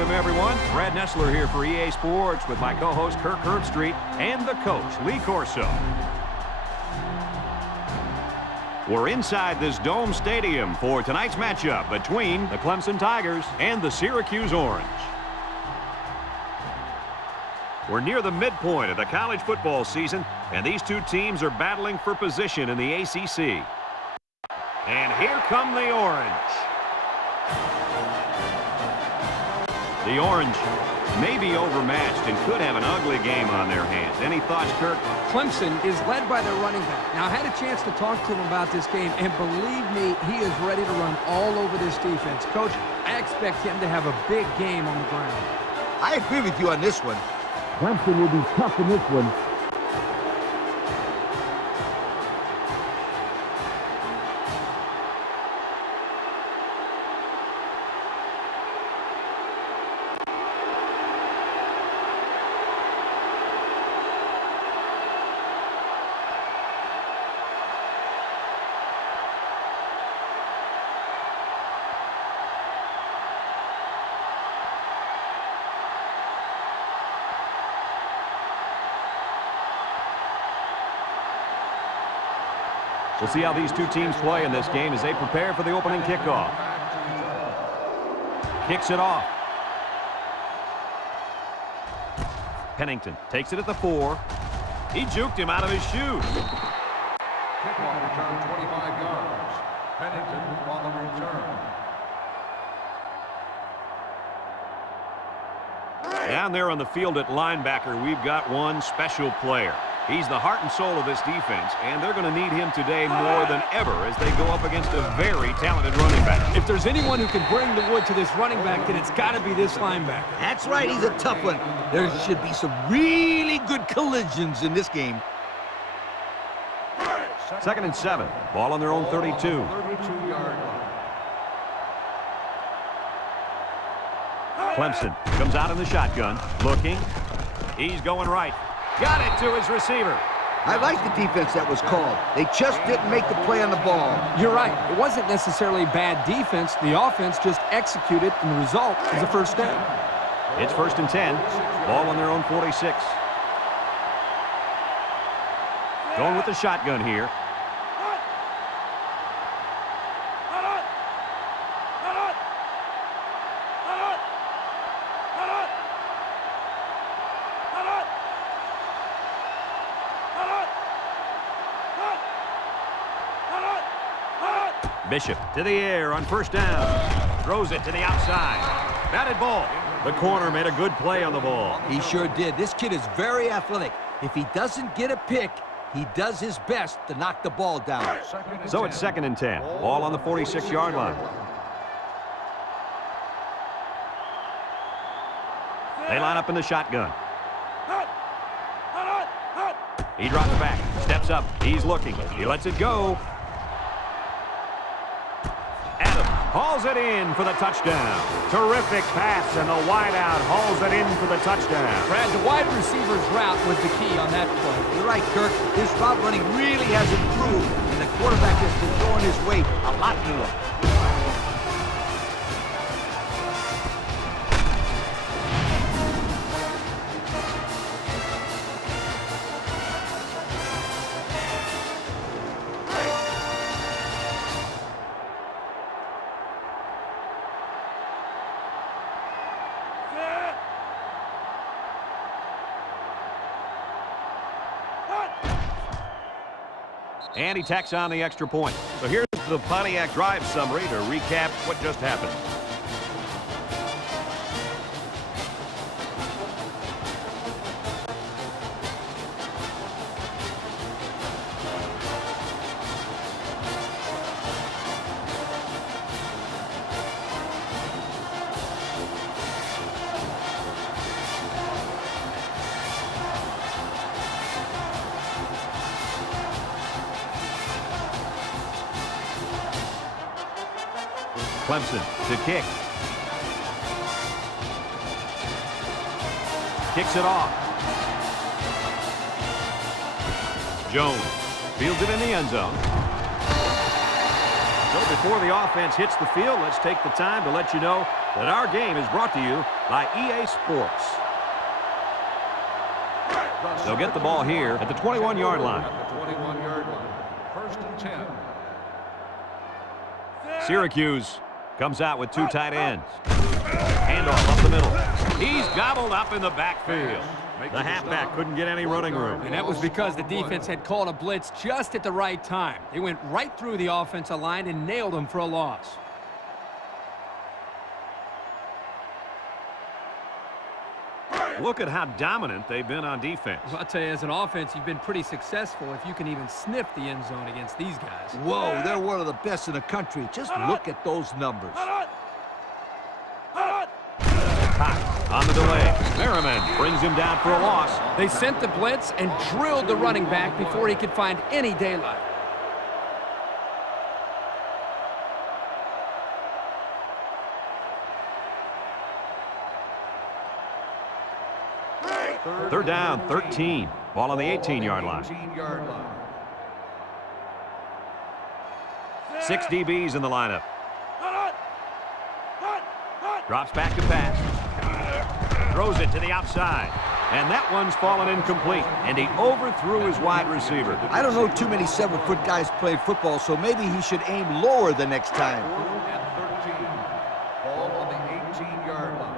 Welcome, everyone. Brad Nessler here for EA Sports with my co-host Kirk Herbstreit and the coach, Lee Corso. We're inside this Dome Stadium for tonight's matchup between the Clemson Tigers and the Syracuse Orange. We're near the midpoint of the college football season, and these two teams are battling for position in the ACC. And here come the Orange. The Orange may be overmatched and could have an ugly game on their hands. Any thoughts, Kirk? Clemson is led by their running back. Now, I had a chance to talk to him about this game, and believe me, he is ready to run all over this defense. Coach, I expect him to have a big game on the ground. I agree with you on this one. Clemson will be tough in this one. We'll see how these two teams play in this game as they prepare for the opening kickoff. Kicks it off. Pennington takes it at the 4. He juked him out of his shoes. Kickoff return 25 yards. Pennington on the return. Down there on the field at linebacker, we've got one special player. He's the heart and soul of this defense, and they're going to need him today more than ever as they go up against a very talented running back. If there's anyone who can bring the wood to this running back, then it's got to be this linebacker. That's right, he's a tough one. There should be some really good collisions in this game. 2nd and 7. Ball on their own 32. 32-yard line. Clemson comes out in the shotgun, looking. He's going right. Got it to his receiver. I like the defense that was called. They just didn't make the play on the ball. You're right. It wasn't necessarily bad defense. The offense just executed, and the result is a first down. It's 1st and 10. Ball on their own 46. Going with the shotgun here. Bishop to the air on 1st down. Throws it to the outside. Batted ball. The corner made a good play on the ball. He sure did. This kid is very athletic. If he doesn't get a pick, he does his best to knock the ball down. So it's 2nd and 10. Ball on the 46-yard line. They line up in the shotgun. He drops back. Steps up. He's looking. He lets it go. Hauls it in for the touchdown. Terrific pass, and the wideout hauls it in for the touchdown. Brad, the wide receiver's route was the key on that play. You're right, Kirk. His route running really has improved, and the quarterback has been throwing his weight a lot more. And he tacks on the extra point. So here's the Pontiac drive summary to recap what just happened. Clemson to kick. Kicks it off. Jones fields it in the end zone. So the Before the offense hits the field, let's take the time to let you know that our game is brought to you by EA Sports. They'll get the ball here at the 21-yard line. At the 21-yard line. 1st and 10. Syracuse comes out with two tight ends. Handoff up the middle. He's gobbled up in the backfield. The halfback couldn't get any running room. And that was because the defense had called a blitz just at the right time. They went right through the offensive line and nailed him for a loss. Look at how dominant they've been on defense. Well, I'll tell you, as an offense, you've been pretty successful if you can even sniff the end zone against these guys. Whoa, they're one of the best in the country. Just look at those numbers. Cox on the delay. Merriman brings him down for a loss. They sent the blitz and drilled the running back before he could find any daylight. Third down, 13. Ball on the 18-yard line. 18-yard line. 6 DBs in the lineup. Drops back to pass. Throws it to the outside. And that one's fallen incomplete. And he overthrew his wide receiver. I don't know too many 7-foot guys play football, so maybe he should aim lower the next time. 4th and 13. Ball on the 18-yard line.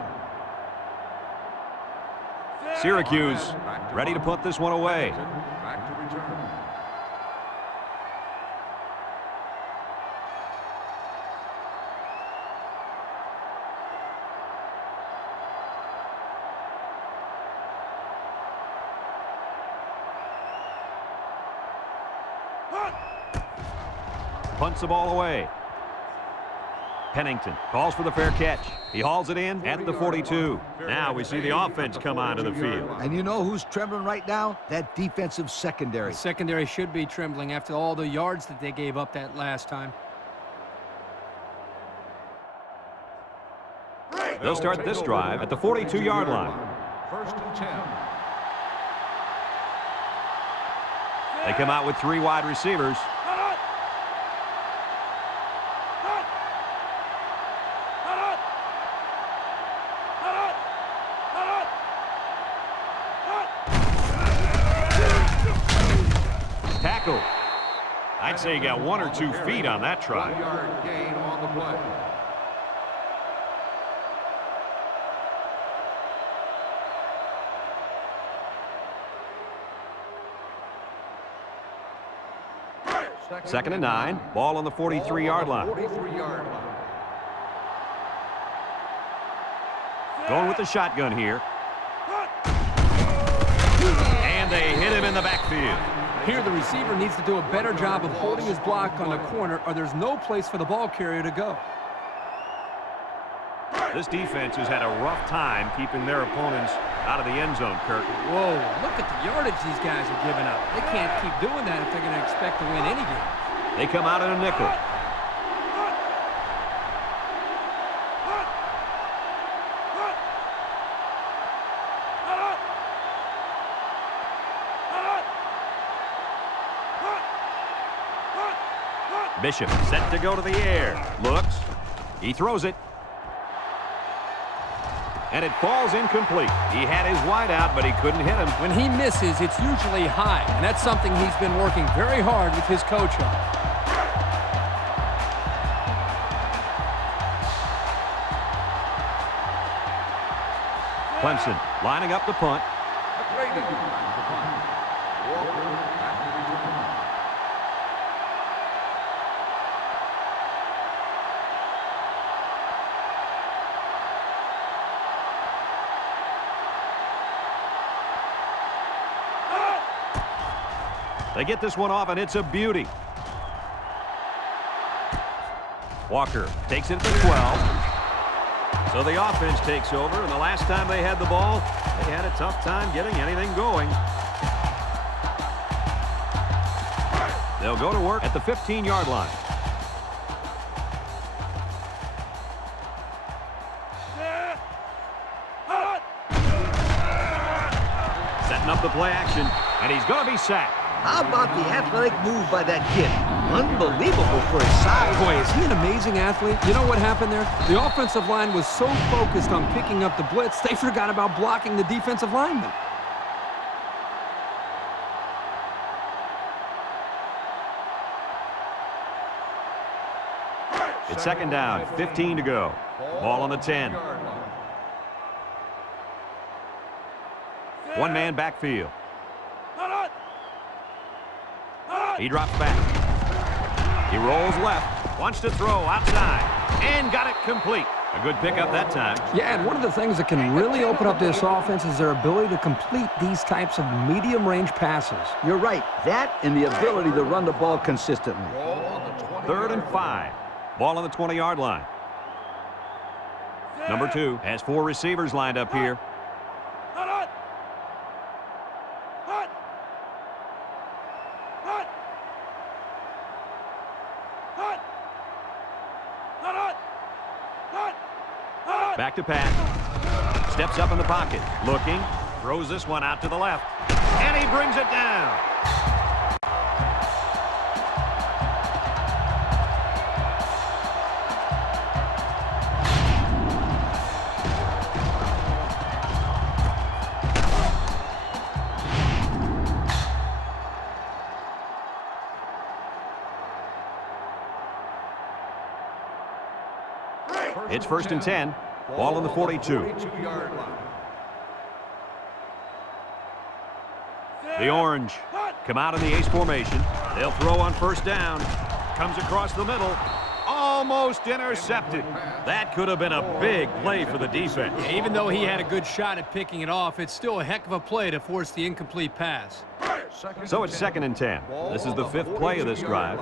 Syracuse ready to put this one away. Back to return. Punts the ball away. Pennington calls for the fair catch. He hauls it in at the 42. Now we see the offense come onto the field. And you know who's trembling right now? That defensive secondary. The secondary should be trembling after all the yards that they gave up that last time. They'll start this drive at the 42-yard line. 1st and 10. They come out with 3 wide receivers. Tackle. I'd say you got 1 or 2 feet on that try. 1-yard gain on the play. Second and 9. Ball on the 43-yard line. 43-yard line. Going with the shotgun here. And they hit him in the backfield. Here, the receiver needs to do a better job of holding his block on the corner, or there's no place for the ball carrier to go. This defense has had a rough time keeping their opponents out of the end zone, Kurt. Whoa, look at the yardage these guys are giving up. They can't keep doing that if they're going to expect to win any game. They come out in a nickel. Bishop set to go to the air. Looks. He throws it. And it falls incomplete. He had his wide out, but he couldn't hit him. When he misses, it's usually high, and that's something he's been working very hard with his coach on. Clemson lining up the punt. Brady back to punt. Walker back to return. They get this one off, and it's a beauty. Walker takes it to the 12. So the offense takes over, and the last time they had the ball, they had a tough time getting anything going. They'll go to work at the 15-yard line. Setting up the play action, and he's going to be sacked. How about the athletic move by that kid? Unbelievable for his size. Boy, is he an amazing athlete. You know what happened there? The offensive line was so focused on picking up the blitz, they forgot about blocking the defensive lineman. It's second down, 15 to go. Ball on the 10. One-man backfield. He drops back. He rolls left. Wants to throw outside. And got it complete. A good pickup that time. Yeah, and one of the things that can really open up this offense is their ability to complete these types of medium-range passes. You're right. That and the ability to run the ball consistently. Third and 5. Ball on the 20-yard line. Number 2 has 4 receivers lined up here. Back to pass. Steps up in the pocket. Looking. Throws this one out to the left. And he brings it down. It's first and 10. Ball on the 42. The Orange come out in the ace formation. They'll throw on first down. Comes across the middle. Almost intercepted. That could have been a big play for the defense. Yeah, even though he had a good shot at picking it off, it's still a heck of a play to force the incomplete pass. So it's second and 10. This is the 5th play of this drive.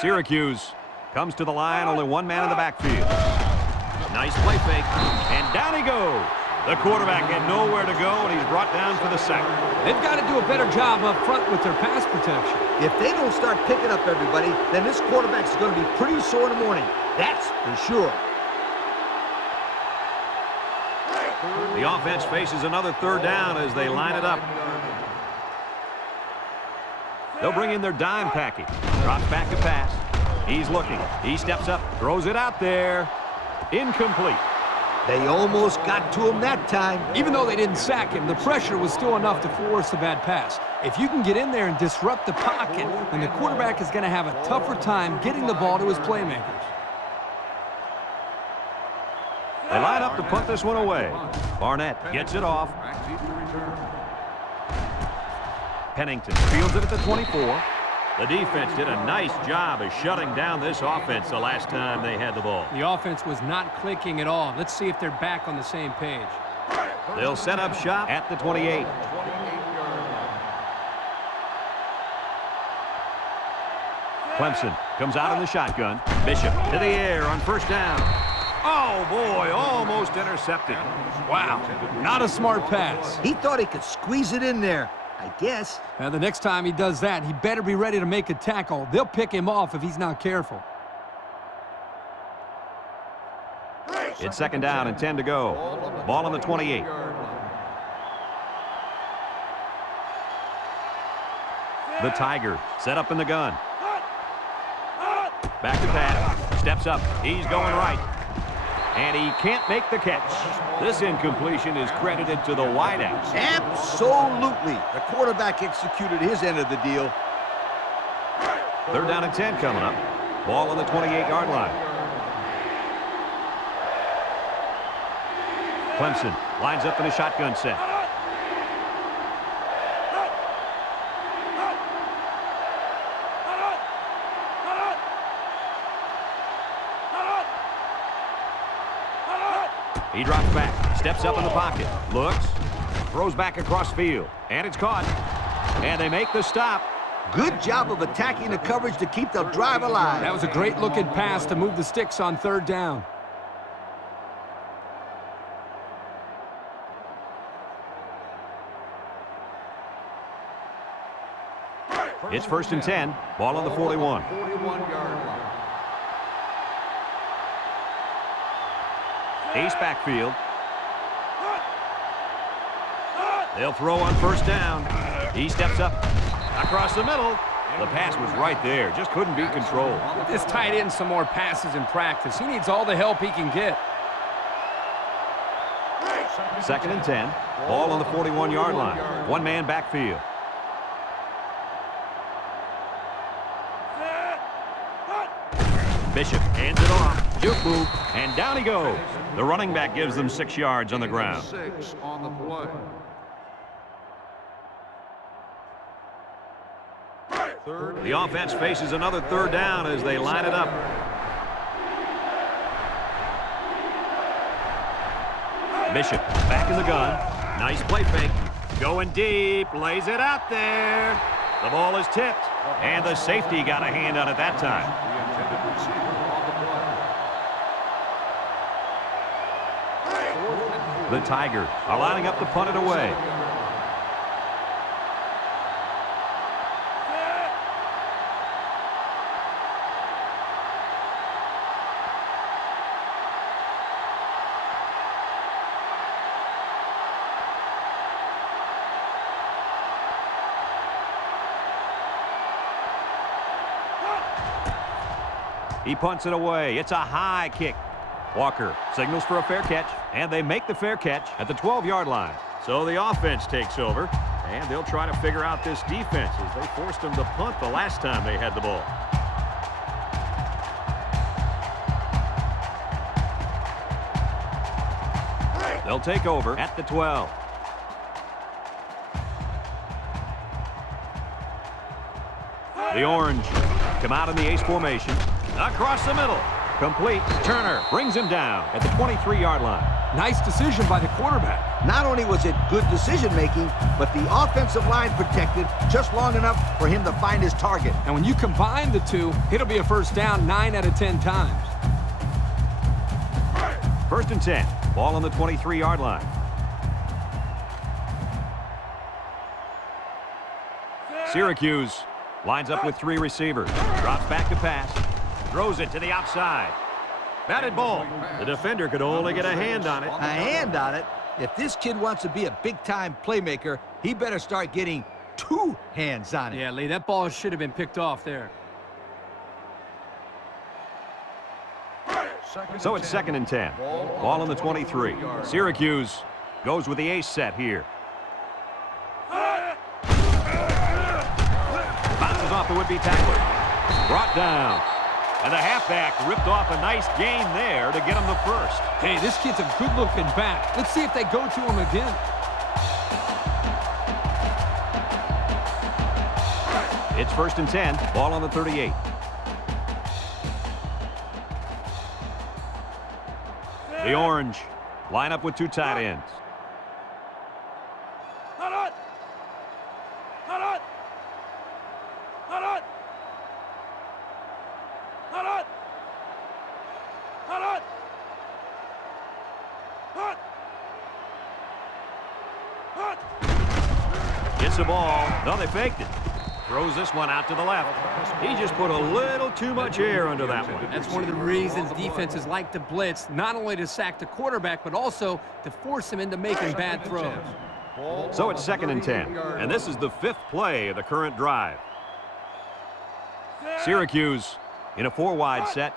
Syracuse comes to the line, only one man in the backfield. Nice play fake, and down he goes. The quarterback had nowhere to go, and he's brought down for the sack. They've got to do a better job up front with their pass protection. If they don't start picking up everybody, then this quarterback's going to be pretty sore in the morning. That's for sure. The offense faces another third down as they line it up. They'll bring in their dime package. Drops back to pass. He's looking. He steps up, throws it out there. Incomplete. They almost got to him that time. Even though they didn't sack him, the pressure was still enough to force a bad pass. If you can get in there and disrupt the pocket, then the quarterback is going to have a tougher time getting the ball to his playmakers. They line up to punt this one away. Barnett gets it off. Pennington fields it at the 24. The defense did a nice job of shutting down this offense the last time they had the ball. The offense was not clicking at all. Let's see if they're back on the same page. They'll set up shop at the 28. Clemson comes out in the shotgun. Bishop to the air on first down. Oh, boy, almost intercepted. Wow, not a smart pass. He thought he could squeeze it in there, I guess. Now, the next time he does that, he better be ready to make a tackle. They'll pick him off if he's not careful. It's second down and 10 to go. Ball on the 28. The Tigers set up in the gun. Back to pass. Steps up. He's going right. And he can't make the catch. This incompletion is credited to the wideout. Absolutely. The quarterback executed his end of the deal. Third down and 10 coming up. Ball on the 28-yard line. Clemson lines up in a shotgun set. He drops back, steps up in the pocket, looks, throws back across field, and it's caught. And they make the stop. Good job of attacking the coverage to keep the drive alive. That was a great-looking pass to move the sticks on third down. It's first and 10. Ball on the 41. Ace backfield. They'll throw on first down. He steps up across the middle. The pass was right there. Just couldn't be controlled. Get this tight end some more passes in practice. He needs all the help he can get. 2nd and 10. Ball on the 41-yard line. One-man backfield. Bishop hands it off. Juke move. And down he goes. The running back gives them 6 yards on the ground. 6 on the play. The offense faces another 3rd down as they line it up. Bishop back in the gun. Nice play fake. Going deep. Lays it out there. The ball is tipped. And the safety got a hand on it that time. The intended receiver on the play. The Tigers are lining up to punt it away. He punts it away. It's a high kick. Walker signals for a fair catch, and they make the fair catch at the 12-yard line. So the offense takes over, and they'll try to figure out this defense as they forced them to punt the last time they had the ball. They'll take over at the 12. The Orange come out in the ace formation. Across the middle. Complete. Turner brings him down at the 23-yard line. Nice decision by the quarterback. Not only was it good decision-making, but the offensive line protected just long enough for him to find his target. And when you combine the two, it'll be a first down 9 out of 10 times. 1st and 10. Ball on the 23-yard line. Syracuse lines up with 3 receivers. Drops back to pass. Throws it to the outside. Batted ball. The defender could only get a hand on it. A hand on it? If this kid wants to be a big-time playmaker, he better start getting 2 hands on it. Yeah, Lee, that ball should have been picked off there. So it's 2nd and 10. Ball on the 23. Syracuse goes with the ace set here. Bounces off the would-be tackler. Brought down. And the halfback ripped off a nice gain there to get him the first. Hey, this kid's a good-looking back. Let's see if they go to him again. It's 1st and 10. Ball on the 38. The Orange line up with 2 tight ends. Gets the ball. No, they faked it. Throws this one out to the left. He just put a little too much air under that one. That's one of the reasons defenses like to blitz, not only to sack the quarterback, but also to force him into making bad throws. So it's 2nd and 10. And this is the 5th play of the current drive. Syracuse in a 4-wide set.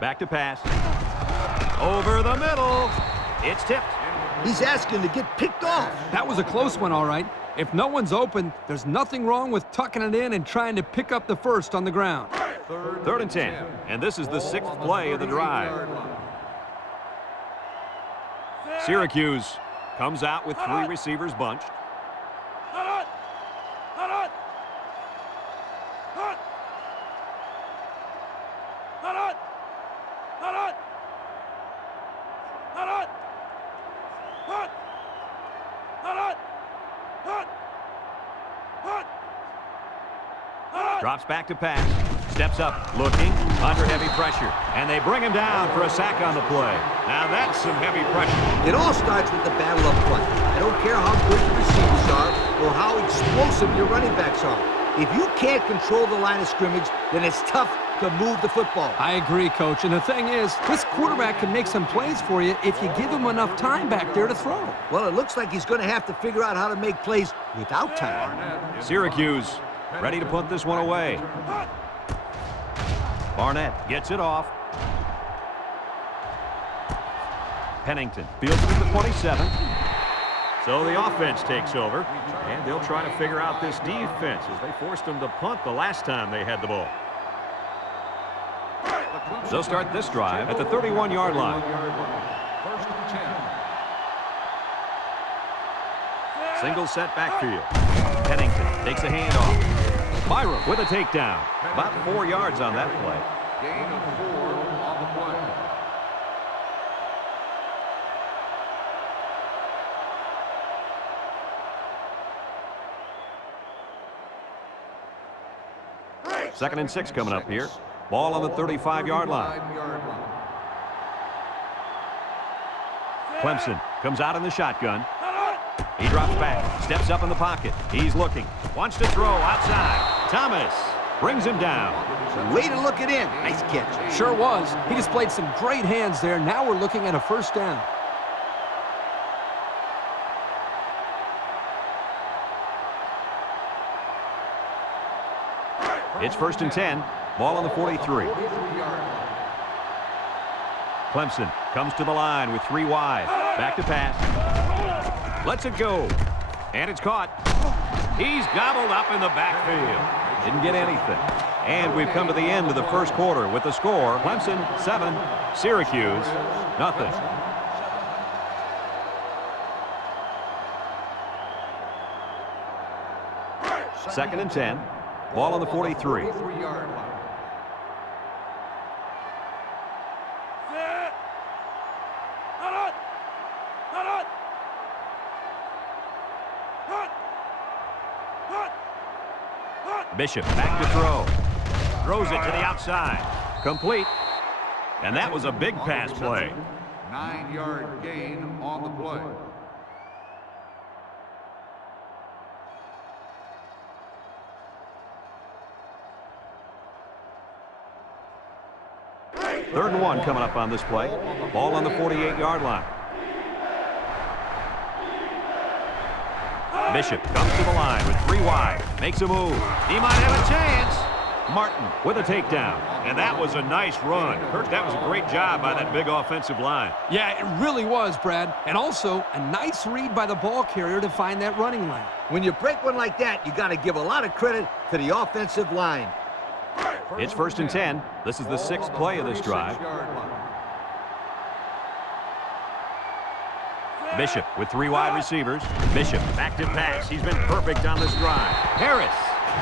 Back to pass. Over the middle. It's tipped. He's asking to get picked off. That was a close one, all right. If no one's open, there's nothing wrong with tucking it in and trying to pick up the first on the ground. 3rd and 10. And this is the 6th play of the drive. Syracuse comes out with 3 receivers bunched. Drops back to pass. Steps up, looking, under heavy pressure. And they bring him down for a sack on the play. Now that's some heavy pressure. It all starts with the battle up front. I don't care how good your receivers are or how explosive your running backs are. If you can't control the line of scrimmage, then it's tough to move the football. I agree, Coach. And the thing is, this quarterback can make some plays for you if you give him enough time back there to throw. Well, it looks like he's going to have to figure out how to make plays without time. Syracuse ready to punt this one away. Barnett gets it off. Pennington fields it at the 27. So the offense takes over, and they'll try to figure out this defense as they forced them to punt the last time they had the ball. They'll start this drive at the 31-yard line. First and 10. Single set backfield. Pennington takes a handoff. Byram with a takedown. About 4 yards on that play. Gain of 4 on the play. Second and 6 coming up here. Ball on the 35-yard line. Clemson comes out in the shotgun. He drops back, steps up in the pocket. He's looking, wants to throw outside. Thomas brings him down. Way to look it in. Nice catch. Sure was. He displayed some great hands there. Now we're looking at a first down. It's first and 10. Ball on the 43. Clemson comes to the line with 3 wide. Back to pass. Lets it go. And it's caught. He's gobbled up in the backfield. Didn't get anything. And we've come to the end of the first quarter with the score. Clemson 7, Syracuse nothing. Second and 10. Ball on the 43. Bishop back to throw. Throws it to the outside. Complete. And that was a big pass play. 9-yard gain on the play. Third and 1 coming up on this play. Ball on the 48-yard line. Bishop comes to the line with 3 wide. Makes a move. He might have a chance. Martin with a takedown. And that was a nice run. Kirk, that was a great job by that big offensive line. Yeah, it really was, Brad. And also a nice read by the ball carrier to find that running lane. When you break one like that, you got to give a lot of credit to the offensive line. It's first and 10. This is the 6th play of this drive. Bishop with 3 wide receivers. Bishop back to pass. He's been perfect on this drive. Harris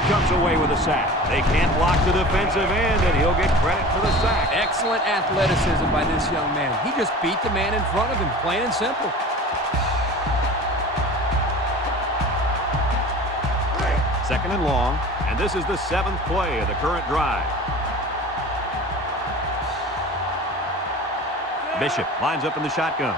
comes away with a sack. They can't block the defensive end, and he'll get credit for the sack. Excellent athleticism by this young man. He just beat the man in front of him, plain and simple. Second and long, and this is the 7th play of the current drive. Bishop lines up in the shotgun.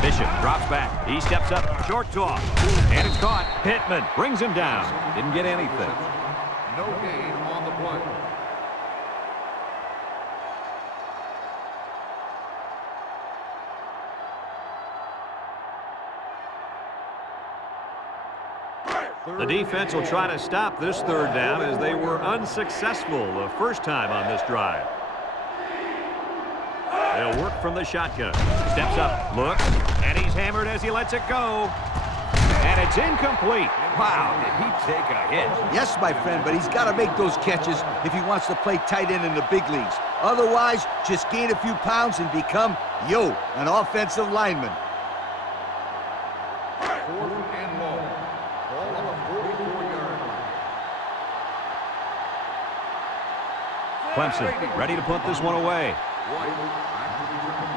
Bishop drops back. He steps up. Short toss. And it's caught. Pittman brings him down. Didn't get anything. No gain on the play. The defense will try to stop this third down as they were unsuccessful the first time on this drive. They'll work from the shotgun. Steps up, looks, and he's hammered as he lets it go. And it's incomplete. Wow, did he take a hit? Yes, my friend, but he's got to make those catches if he wants to play tight end in the big leagues. Otherwise, just gain a few pounds and become, an offensive lineman. 4th and long. Ball on the 44-yard line. Clemson ready to punt this one away. White back to return.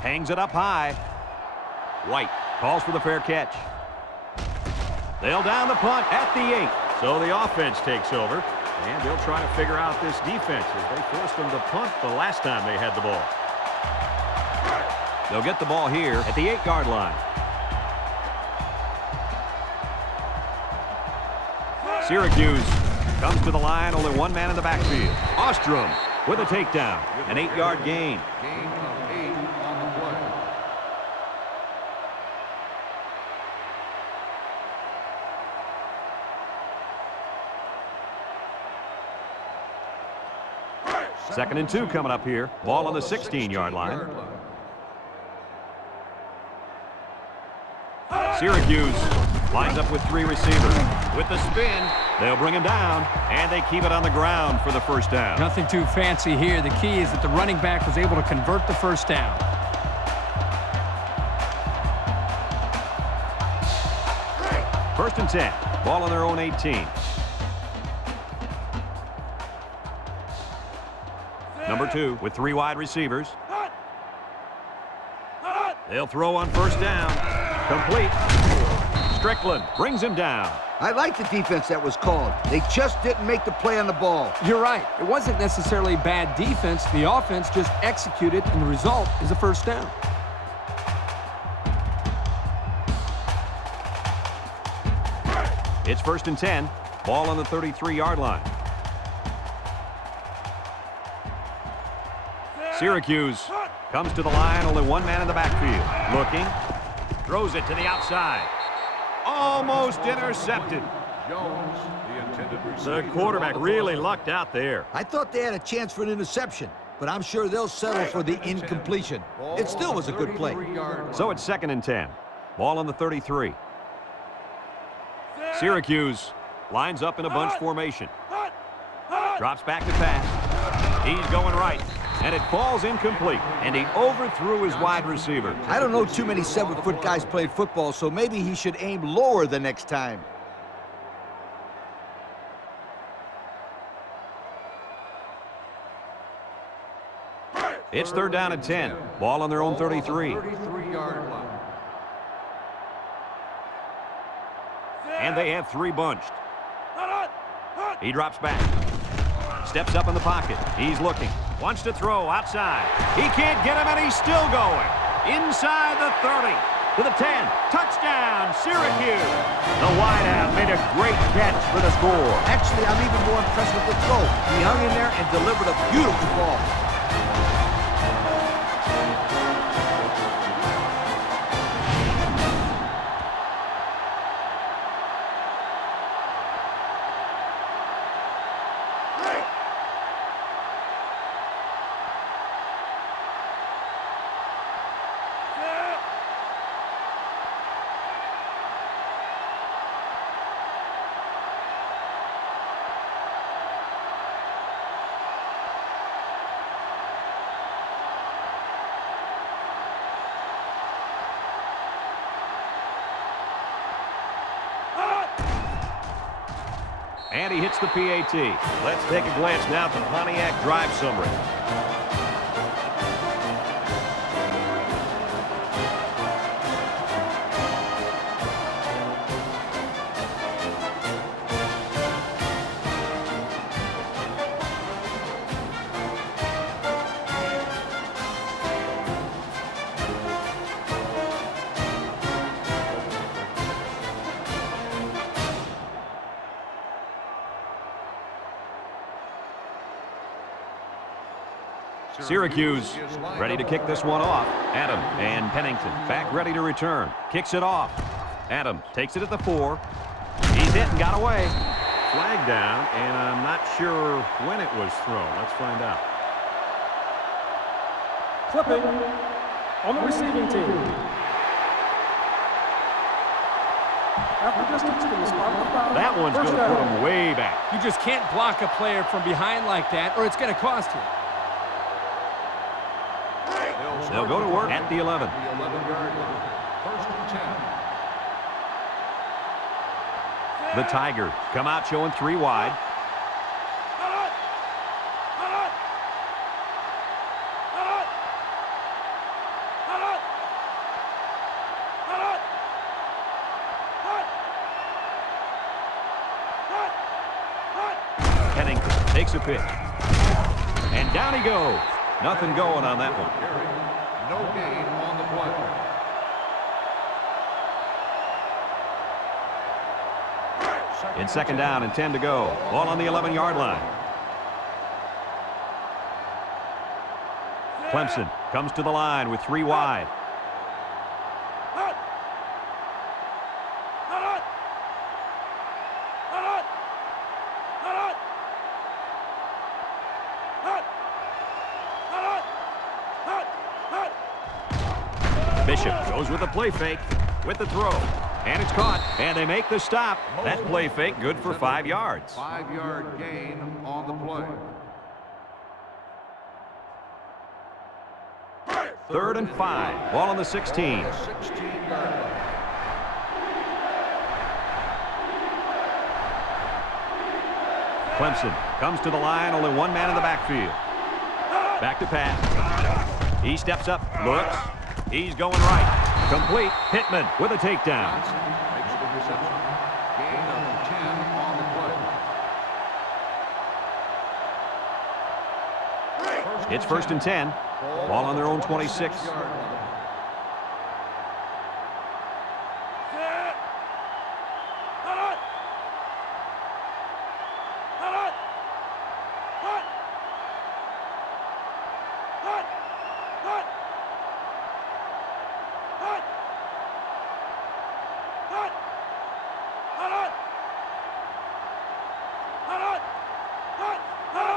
Hangs it up high. White calls for the fair catch. They'll down the punt at the 8. So the offense takes over, and they'll try to figure out this defense as they forced them to punt the last time they had the ball. They'll get the ball here at the 8-yard line. Syracuse comes to the line, only one man in the backfield. Ostrom with a takedown, an 8-yard gain. Gain of 8 on the play. Second and 2 coming up here. Ball on the 16-yard line. Syracuse lines up with 3 receivers. With the spin, they'll bring him down, and they keep it on the ground for the first down. Nothing too fancy here. The key is that the running back was able to convert the first down. First and 10. Ball on their own 18. Number 2 with 3 wide receivers. They'll throw on first down. Complete. Strickland brings him down. I like the defense that was called. They just didn't make the play on the ball. You're right. It wasn't necessarily bad defense. The offense just executed, and the result is a first down. It's first and 10. Ball on the 33-yard line. Syracuse comes to the line, only one man in the backfield. Looking, throws it to the outside. Almost intercepted. Jones, the intended receiver. The quarterback really lucked out there. I thought they had a chance for an interception, but I'm sure they'll settle for the incompletion. It still was a good play. So it's second and 10. Ball on the 33. Syracuse lines up in a bunch formation. Drops back to pass. He's going right. And it falls incomplete. And he overthrew his wide receiver. I don't know too many 7-foot guys playing football, so maybe he should aim lower the next time. It's third down and 10. Ball on their own 33. 33-yard line. And they have 3 bunched. He drops back. Steps up in the pocket. He's looking. Wants to throw outside. He can't get him, and he's still going. Inside the 30. To the 10. Touchdown, Syracuse. The wideout made a great catch for the score. Actually, I'm even more impressed with the throw. He hung in there and delivered a beautiful ball. And he hits the PAT. Let's take a glance now at the Pontiac drive summary. Syracuse ready to kick this one off. Adam and Pennington back ready to return. Kicks it off. Adam takes it at the 4. He's hit and got away. Flag down, and I'm not sure when it was thrown. Let's find out. Clipping on the receiving team. After distance to the spot of the foul. That one's going to put him way back. You just can't block a player from behind like that, or it's going to cost you. They'll go to work at the 11. The 11-yard line. First and 10. The Tigers come out showing 3 wide. takes a pitch. And down he goes. Nothing going on that one. No gain on the play. It's second down and 10 to go. Ball on the 11-yard line. Clemson comes to the line with 3 wide. Bishop goes with a play fake with the throw. And it's caught. And they make the stop. That play fake good for 5 yards. 5-yard gain on the play. 3rd and 5. Ball on the 16. 16-yard line. Clemson comes to the line. Only 1 man in the backfield. Back to pass. He steps up. Looks. He's going right. Complete. Pittman with a takedown. Johnson makes the reception. Gain of 10 on the play. It's 1st and 10. Ball on their own 26.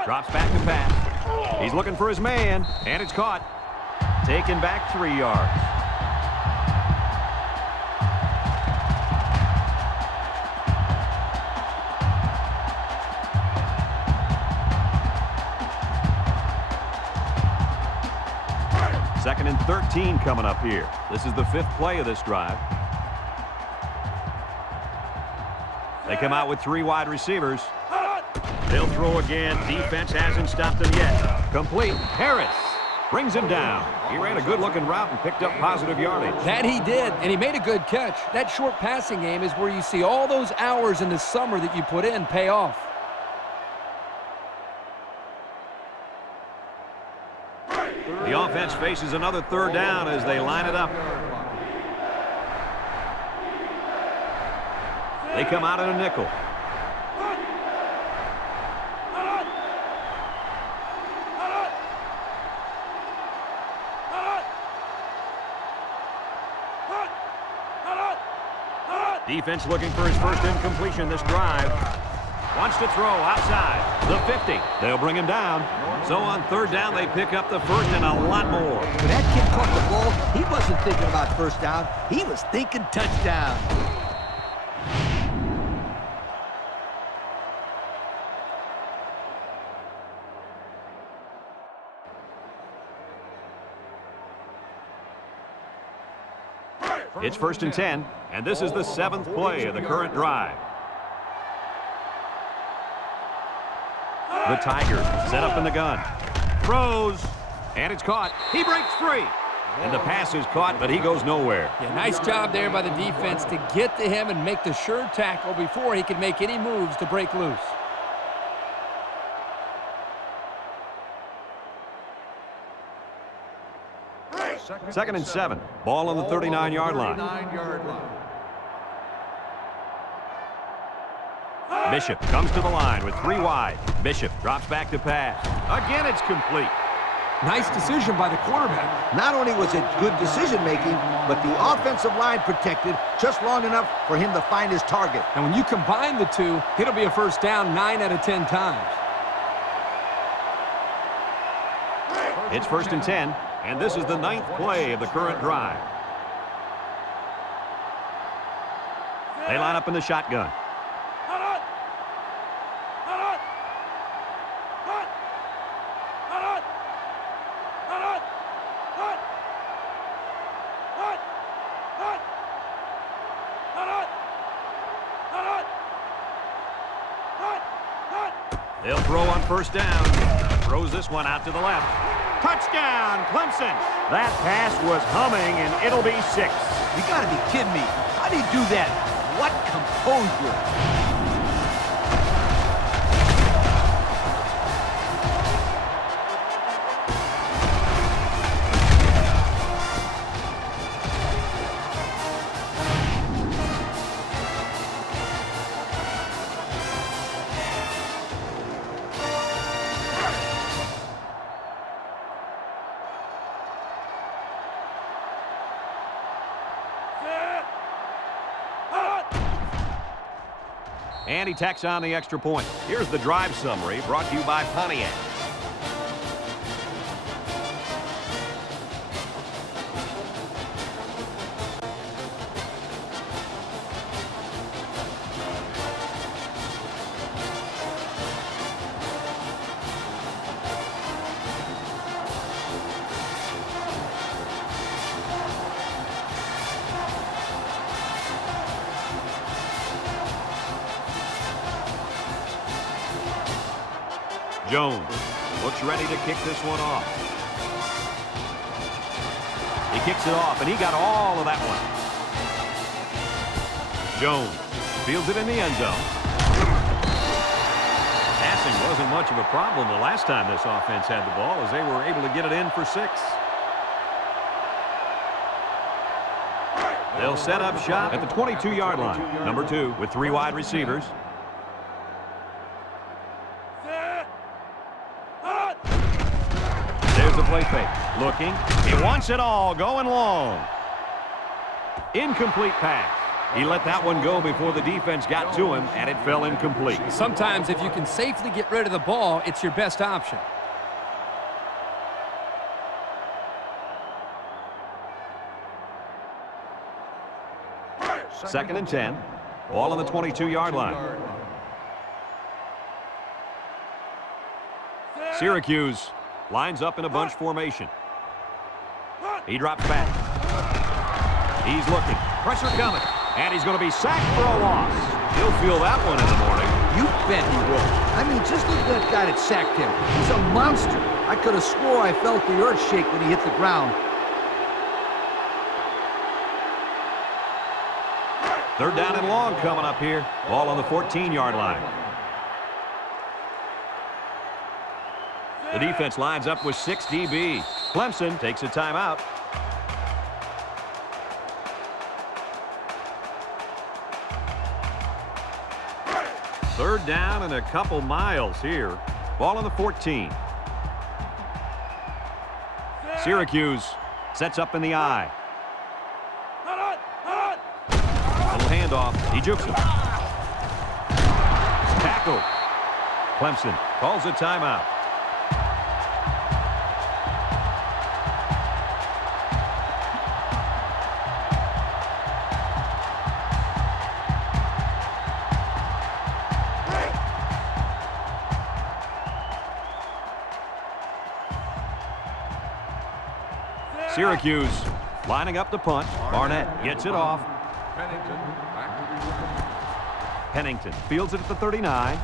Drops back to pass. He's looking for his man, and it's caught. Taken back 3 yards. Second and 13 coming up here. This is the 5th play of this drive. They come out with 3 wide receivers. They'll throw again. Defense hasn't stopped them yet. Complete. Harris brings him down. He ran a good-looking route and picked up positive yardage. That he did, and he made a good catch. That short passing game is where you see all those hours in the summer that you put in pay off. The offense faces another 3rd down as they line it up. They come out in a nickel. Defense looking for his first incompletion this drive. Wants to throw outside. The 50. They'll bring him down. So on 3rd down, they pick up the first and a lot more. When that kid caught the ball, he wasn't thinking about 1st down. He was thinking touchdown. It's 1st and 10, and this is the 7th play of the current drive. The Tigers set up in the gun. Throws, and it's caught. He breaks free. And the pass is caught, but he goes nowhere. Yeah, nice job there by the defense to get to him and make the sure tackle before he could make any moves to break loose. Second and 7. Ball on the 39-yard line. Bishop comes to the line with 3 wide. Bishop drops back to pass. Again, it's complete. Nice decision by the quarterback. Not only was it good decision-making, but the offensive line protected just long enough for him to find his target. And when you combine the two, it'll be a 1st down 9 out of 10 times. It's 1st and 10, and this is the 9th play of the current drive. They line up in the shotgun. They'll throw on 1st down. Throws this one out to the left. Touchdown, Clemson. That pass was humming, and it'll be 6. You gotta be kidding me. How do you do that? What composure. And he tacks on the extra point. Here's the drive summary brought to you by Pontiac. Jones looks ready to kick this one off. He kicks it off, and he got all of that one. Jones fields it in the end zone. Passing wasn't much of a problem the last time this offense had the ball, as they were able to get it in for 6. They'll set up shop at the 22-yard line. Number 2 with 3 wide receivers. There's the play fake. Looking. He wants it all. Going long. Incomplete pass. He let that one go before the defense got to him, and it fell incomplete. Sometimes if you can safely get rid of the ball, it's your best option. Second and 10. Ball on the 22-yard line. Syracuse lines up in a bunch formation. He drops back. He's looking. Pressure coming. And he's going to be sacked for a loss. He'll feel that one in the morning. You bet he will. I mean, just look at that guy that sacked him. He's a monster. I could have swore I felt the earth shake when he hit the ground. Third down and long coming up here. Ball on the 14-yard line. The defense lines up with 6 DB. Clemson takes a timeout. Third down and a couple miles here. Ball on the 14. Syracuse sets up in the eye. Little handoff. He jukes him. Tackle. Clemson calls a timeout. Syracuse lining up the punt. Barnett gets it off. Pennington fields it at the 39.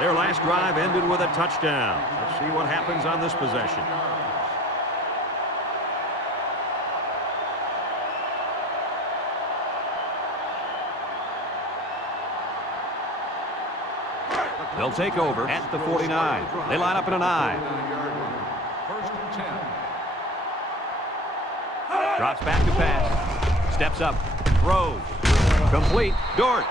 Their last drive ended with a touchdown. Let's see what happens on this possession. They'll take over at the 49. They line up in an I. First and 10. Drops back to pass. Steps up. Throws. Complete. Dortch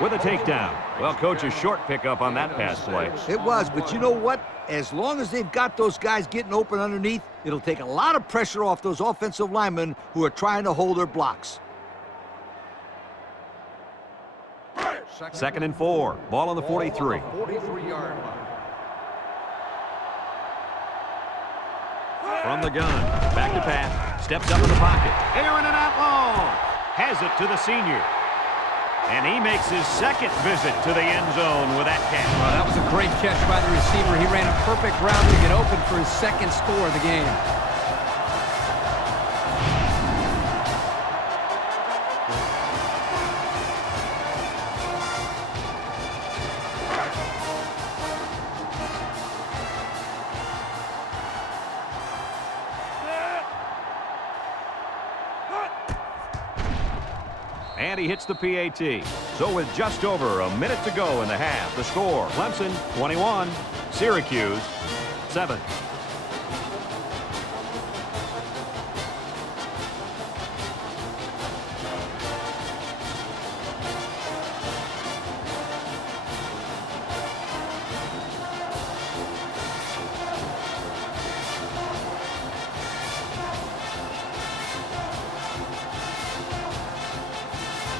with a takedown. Well, coach, a short pickup on that pass play. It was, but you know what? As long as they've got those guys getting open underneath, it'll take a lot of pressure off those offensive linemen who are trying to hold their blocks. Second and 4. Ball on the 43. 43-yard line. From the gun. Back to pass. Steps up in the pocket. Aaron and out long. Has it to the senior. And he makes his second visit to the end zone with that catch. Well, that was a great catch by the receiver. He ran a perfect route to get open for his second score of the game. And he hits the PAT. So with just over a minute to go in the half, the score, Clemson 21, Syracuse 7.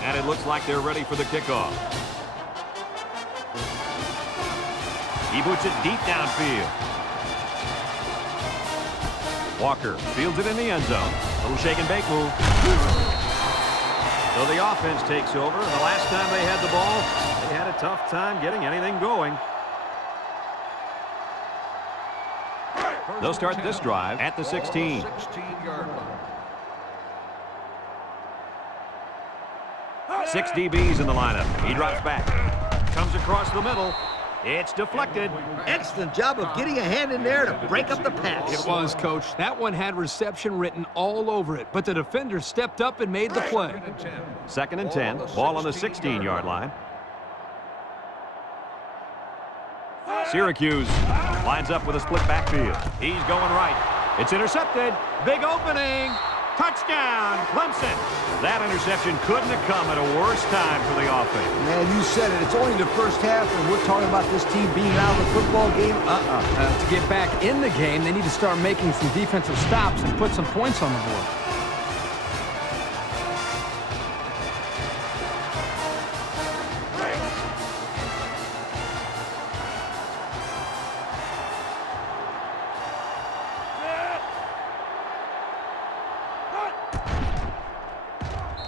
And it looks like they're ready for the kickoff. He boots it deep downfield. Walker fields it in the end zone. Little shake and bake move. So the offense takes over, and the last time they had the ball, they had a tough time getting anything going. They'll start this drive at the 16. 16-yard line. 6 DBs in the lineup. He drops back. Comes across the middle. It's deflected. Excellent job of getting a hand in there to break up the pass. It was, Coach. That one had reception written all over it, but the defender stepped up and made the play. 2nd and 10. Ball on the 16-yard line. Syracuse lines up with a split backfield. He's going right. It's intercepted. Big opening. Touchdown, Clemson. That interception couldn't have come at a worse time for the offense. Man, you said it. It's only the first half, and we're talking about this team being out of the football game. To get back in the game, they need to start making some defensive stops and put some points on the board.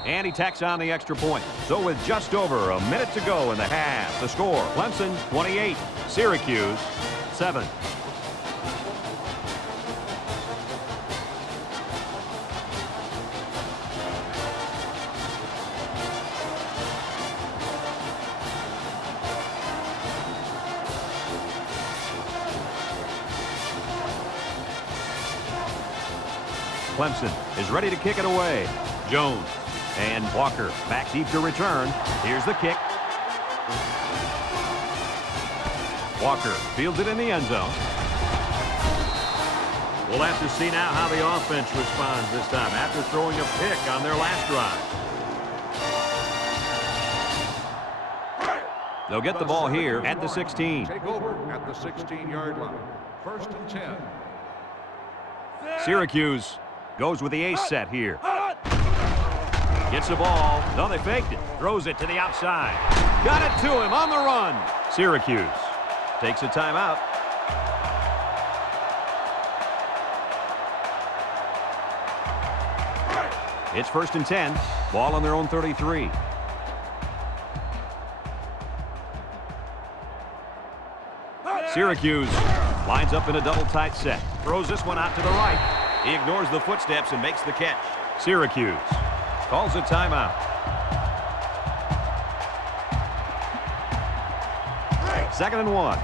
And he tacks on the extra point. So with just over a minute to go in the half, the score, Clemson 28, Syracuse 7. Clemson is ready to kick it away. Jones. And Walker back deep to return. Here's the kick. Walker fields it in the end zone. We'll have to see now how the offense responds this time after throwing a pick on their last drive. They'll get the ball here at the 16. Take over at the 16-yard line. 1st and 10. Syracuse goes with the ace set here. Gets the ball. No, they faked it. Throws it to the outside. Got it to him on the run. Syracuse takes a timeout. It's 1st and 10. Ball on their own 33. Syracuse lines up in a double tight set. Throws this one out to the right. He ignores the footsteps and makes the catch. Syracuse calls a timeout. Second and 1.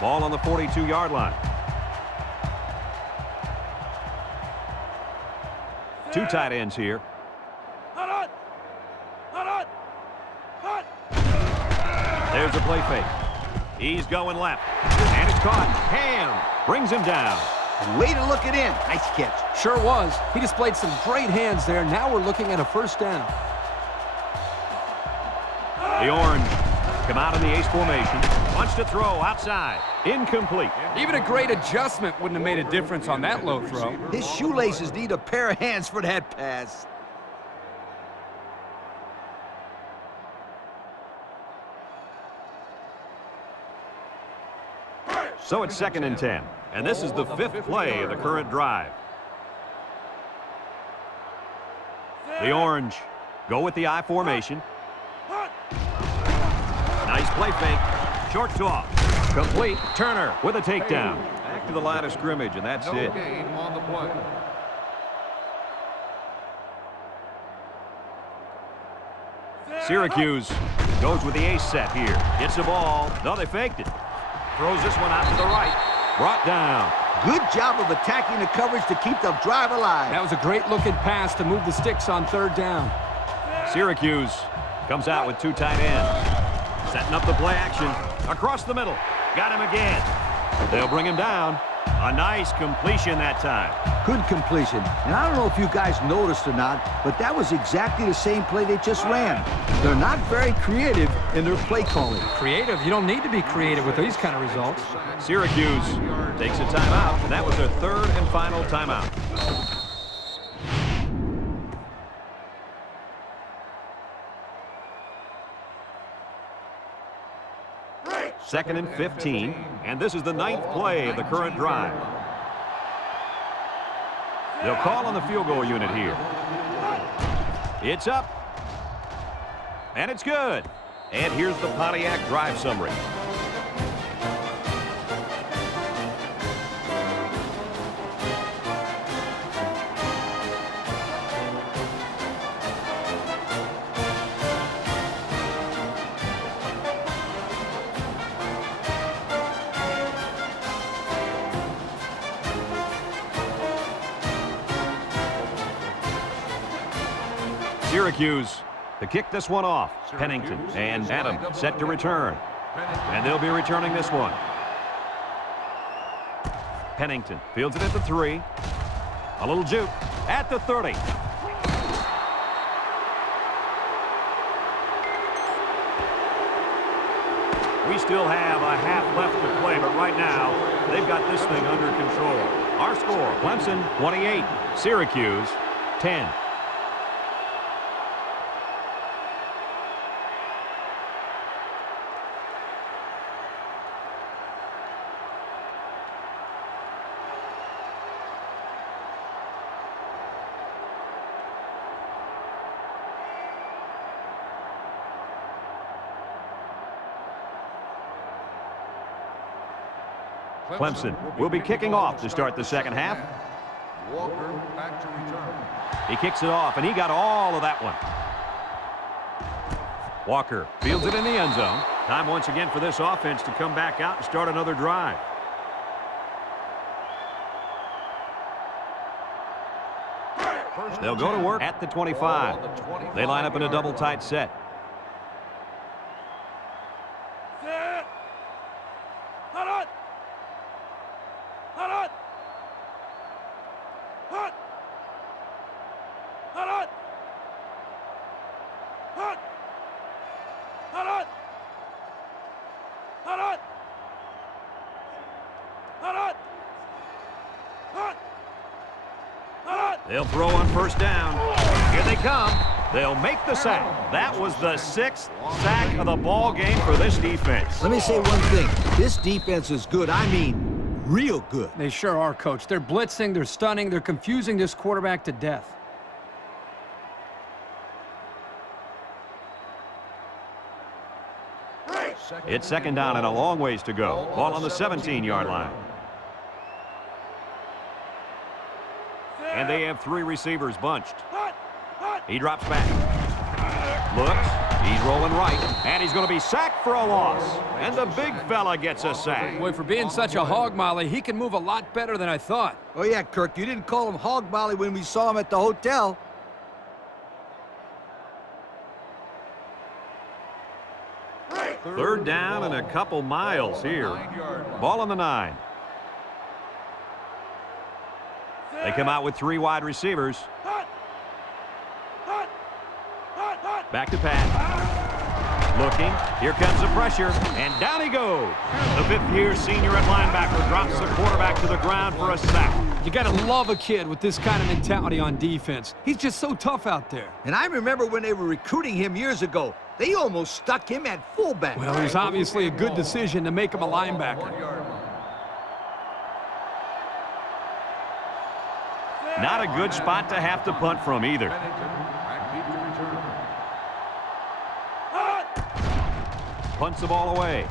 Ball on the 42-yard line. 2 tight ends here. There's a play fake. He's going left. And it's caught. Ham brings him down. Way to look it in. Nice catch. Sure was. He displayed some great hands there. Now we're looking at a 1st down. The Orange come out in the ace formation. Wants to throw outside. Incomplete. Even a great adjustment wouldn't have made a difference on that low throw. His shoelaces need a pair of hands for that pass. So it's 2nd and 10. And this is the 5th play of the current drive. The Orange go with the I formation. Nice play fake. Short toss. Complete. Turner with a takedown. Back to the line of scrimmage, and that's No it. gain on the play. Syracuse goes with the ace set here. Gets the ball. No, they faked it. Throws this one out to the right. Brought down. Good job of attacking the coverage to keep the drive alive. That was a great looking pass to move the sticks on 3rd down. Syracuse comes out with 2 tight ends. Setting up the play action. Across the middle. Got him again. They'll bring him down. A nice completion that time. Good completion. And I don't know if you guys noticed or not, but that was exactly the same play they just ran. They're not very creative in their play calling. Creative? You don't need to be creative with these kind of results. Syracuse takes a timeout, and that was their 3rd and final timeout. 2nd and 15, and this is the 9th play of the current drive. They'll call on the field goal unit here. It's up, and it's good. And here's the Pontiac drive summary. Syracuse to kick this one off. Pennington and Adam set to return. And they'll be returning this one. Pennington fields it at the 3. A little juke at the 30. We still have a half left to play, but right now they've got this thing under control. Our score, Clemson 28, Syracuse 10. Clemson will be kicking off to start the second half. Walker back to return. He kicks it off, and he got all of that one. Walker fields it in the end zone. Time once again for this offense to come back out and start another drive. They'll go to work at the 25. They line up in a double tight set. They'll throw on first down. Here they come. They'll make the sack. That was the 6th sack of the ball game for this defense. Let me say one thing. This defense is good. I mean, real good. They sure are, Coach. They're blitzing, they're stunning, they're confusing this quarterback to death. It's second down and a long ways to go. Ball on the 17-yard line. And they have 3 receivers bunched. He drops back. Looks. He's rolling right. And he's going to be sacked for a loss. And the big fella gets a sack. Boy, for being such a hog molly, he can move a lot better than I thought. Oh, yeah, Kirk, you didn't call him Hog Molly when we saw him at the hotel. Third down and a couple miles here. Ball on the 9. They come out with 3 wide receivers. Back to pass. Looking. Here comes the pressure. And down he goes. The 5th-year senior at linebacker drops the quarterback to the ground for a sack. You got to love a kid with this kind of mentality on defense. He's just so tough out there. And I remember when they were recruiting him years ago, they almost stuck him at fullback. Well, it was obviously a good decision to make him a linebacker. Not a good spot to have to punt from either. Punts the ball away.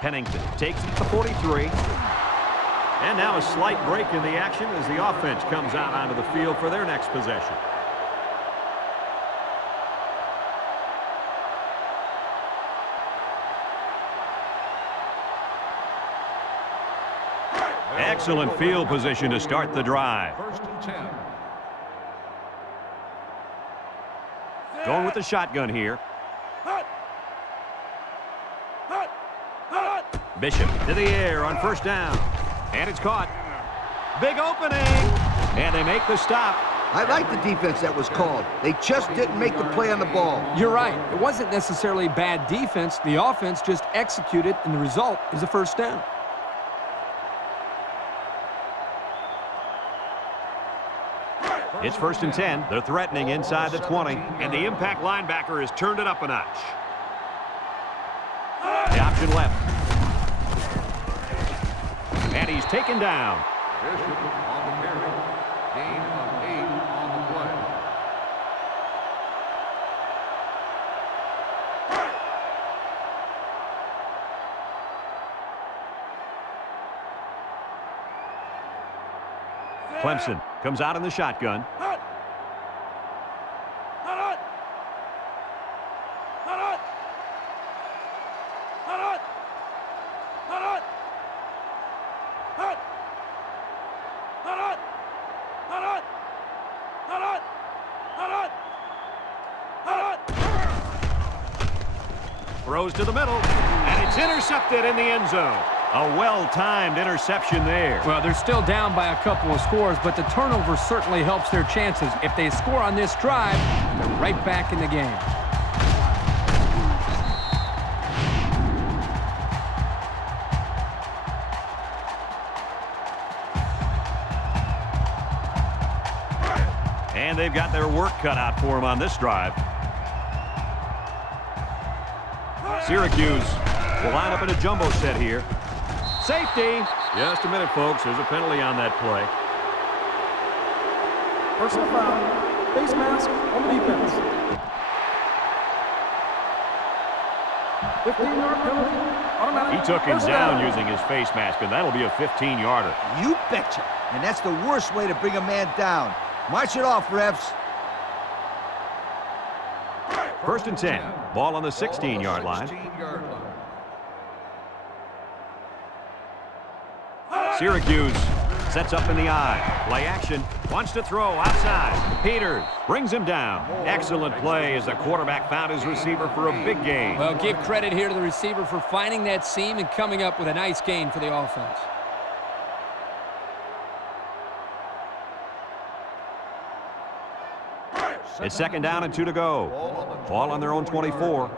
Pennington takes it to the 43. And now a slight break in the action as the offense comes out onto the field for their next possession. Excellent field position to start the drive. First and 10. Going with the shotgun here. Bishop to the air on first down. And it's caught. Big opening. And they make the stop. I like the defense that was called. They just didn't make the play on the ball. You're right. It wasn't necessarily bad defense. The offense just executed, and the result is a first down. It's first and 10. They're threatening inside the 20. And the impact linebacker has turned it up a notch. And he's taken down. Bishop on the carry. Gain of 8 on the play. Clemson comes out in the shotgun. Throws to the middle, and it's intercepted in the end zone. A well-timed interception there. Well, they're still down by a couple of scores, but the turnover certainly helps their chances. If they score on this drive, they're right back in the game. And they've got their work cut out for them on this drive. Syracuse will line up in a jumbo set here. Safety. Just a minute, folks. There's a penalty on that play. Personal foul. Face mask on the defense. 15-yard penalty. Automatic. He took him First down using his face mask, and that'll be a 15-yarder. You betcha. And that's the worst way to bring a man down. March it off, refs. First and 10. Ball on the 16-yard line. 16-yard line. Syracuse sets up in the eye. Play action. Wants to throw outside. Peters brings him down. Excellent play as the quarterback found his receiver for a big gain. Well, give credit here to the receiver for finding that seam and coming up with a nice gain for the offense. It's second down and 2 to go. Ball on their own 24.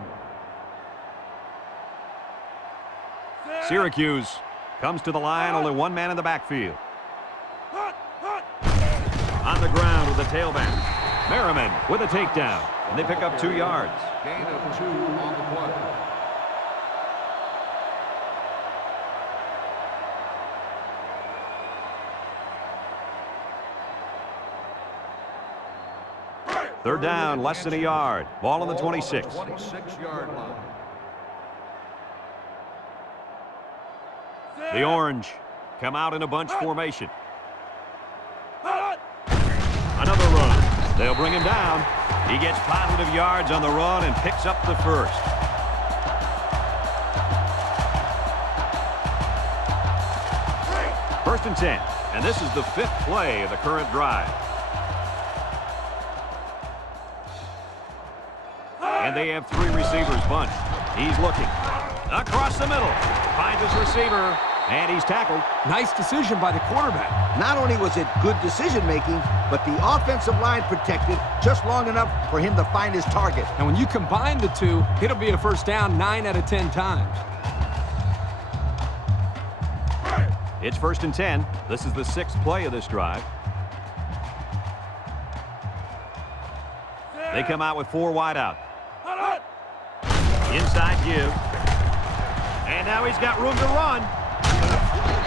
Syracuse comes to the line, only one man in the backfield. On the ground with the tailback. Merriman with a takedown, and they pick up 2 yards. Gain of 2 on the play. Third down, less than a yard. Ball on the 26. 26-yard line. The Orange come out in a bunch formation. Another run. They'll bring him down. He gets positive yards on the run and picks up the first. First and 10. And this is the 5th play of the current drive. And they have 3 receivers bunched. He's looking. Across the middle. Finds his receiver. And he's tackled. Nice decision by the quarterback. Not only was it good decision-making, but the offensive line protected just long enough for him to find his target. And when you combine the two, it'll be a first down 9 out of 10 times. It's first and 10. This is the 6th play of this drive. They come out with 4 wide out. Inside give. And now he's got room to run.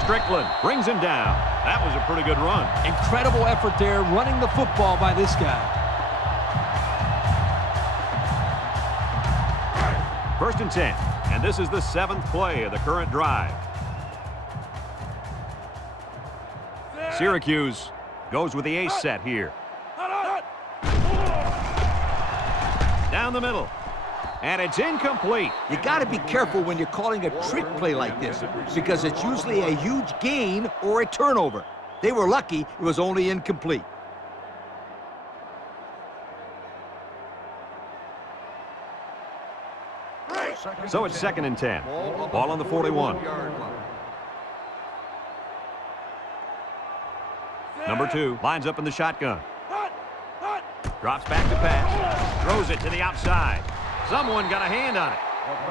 Strickland brings him down. That was a pretty good run. Incredible effort there running the football by this guy. First and 10. And this is the 7th play of the current drive. Syracuse goes with the ace set here. Down the middle. And it's incomplete. You got to be careful when you're calling a trick play like this, because it's usually a huge gain or a turnover. They were lucky it was only incomplete. So it's second and 10. Ball on the 41. Number 2 lines up in the shotgun. Drops back to pass. Throws it to the outside. Someone got a hand on it.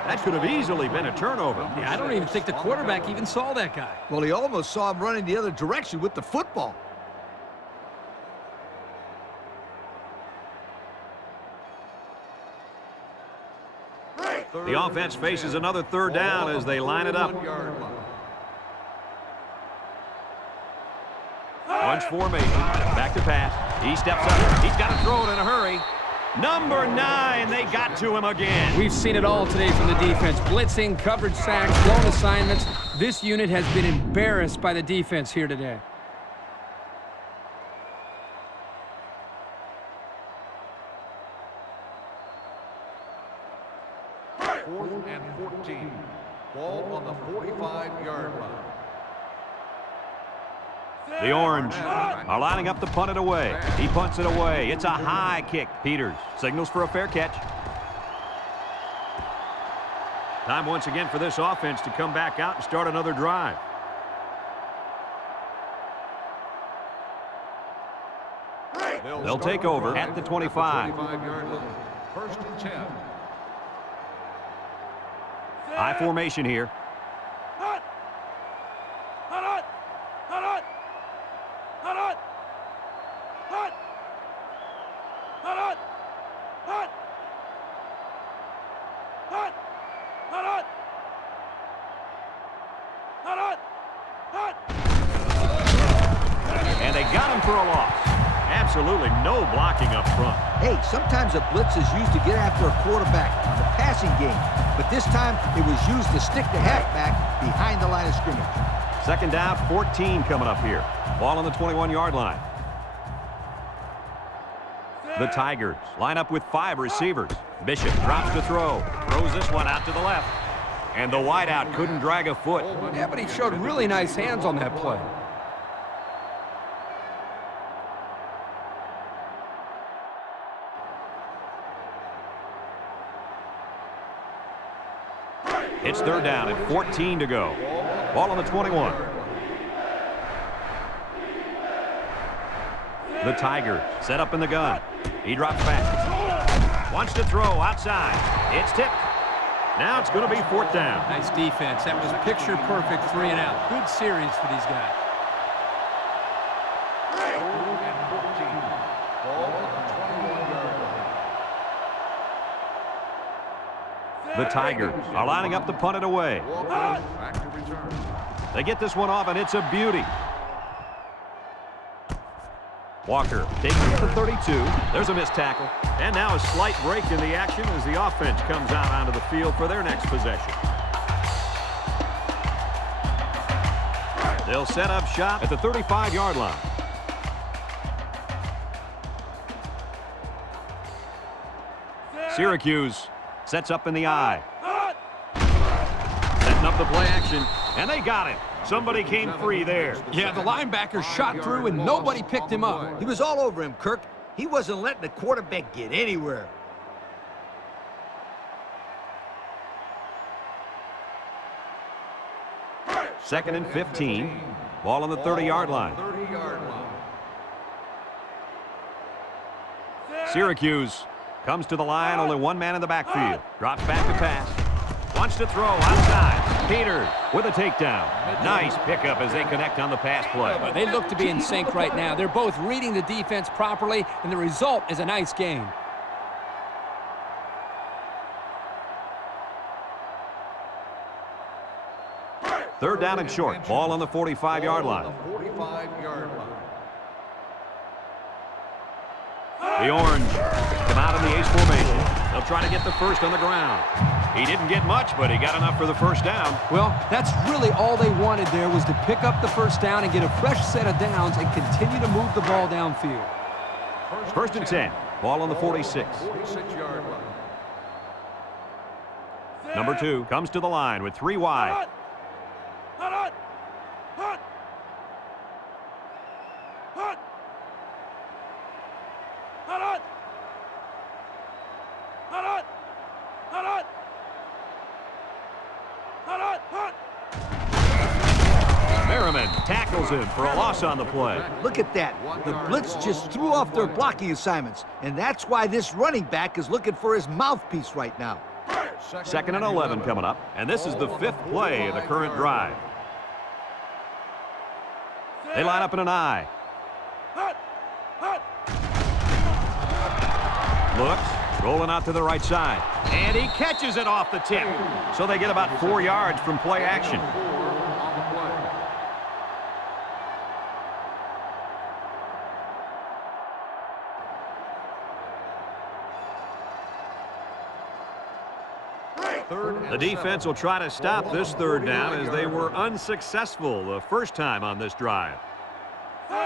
That could have easily been a turnover. Yeah, I don't even think the quarterback even saw that guy. Well, he almost saw him running the other direction with the football. The offense faces another third down as they line it up. Bunch formation. Back to pass. He steps up. He's got to throw it in a hurry. Number 9, they got to him again. We've seen it all today from the defense. Blitzing, coverage sacks, blown assignments. This unit has been embarrassed by the defense here today. Fourth and 14. Ball on the 45-yard line. The Orange are lining up to punt it away. He punts it away. It's a high kick. Peters signals for a fair catch. Time once again for this offense to come back out and start another drive. They'll take over at the 25. 25-yard line. First and 10. High formation here. And they got him for a loss. Absolutely no blocking up front. Hey, sometimes a blitz is used to get after a quarterback on the passing game, but this time it was used to stick the halfback behind the line of scrimmage. Second down, 14 coming up here. Ball on the 21-yard line. The Tigers line up with 5 receivers. Bishop drops to throw. Throws this one out to the left. And the wideout couldn't drag a foot. Yeah, but he showed really nice hands on that play. It's third down and 14 to go. Ball on the 21. The Tigers set up in the gun. He drops back. Wants to throw outside. It's tipped. Now it's going to be fourth down. Nice defense. That was picture-perfect 3 and out. Good series for these guys. The Tigers are lining up to punt it away. Back to return. They get this one off, and it's a beauty. Walker takes it to 32. There's a missed tackle. And now a slight break in the action as the offense comes out onto the field for their next possession. They'll set up shop at the 35-yard line. Syracuse sets up in the eye. Setting up the play action, and they got it. Somebody came free there. Yeah, the linebacker shot through and nobody picked him up. He was all over him, Kirk. He wasn't letting the quarterback get anywhere. Second and 15. Ball on the 30-yard line. 30-yard line. Syracuse comes to the line, only one man in the backfield. Drops back to pass. Wants to throw outside. Peters with a takedown. Nice pickup as they connect on the pass play. They look to be in sync right now. They're both reading the defense properly, and the result is a nice game. Third down and short. Ball on the 45-yard line. 45-yard line. The Orange come out in the ace formation. They'll try to get the first on the ground. He didn't get much, but he got enough for the first down. Well, that's really all they wanted there was to pick up the first down and get a fresh set of downs and continue to move the ball downfield. First and 10. Ball on the 46. 46-yard line. Number 2 comes to the line with 3 wide. Merriman tackles him for a loss on the play. Look at that. The blitz just threw off their blocking assignments, and that's why this running back is looking for his mouthpiece right now. Second and 11 coming up, and this is the 5th play of the current drive. They line up in an I. Looks, rolling out to the right side, and he catches it off the tip. So they get about 4 yards from play action. The defense will try to stop this third down as they were unsuccessful the first time on this drive.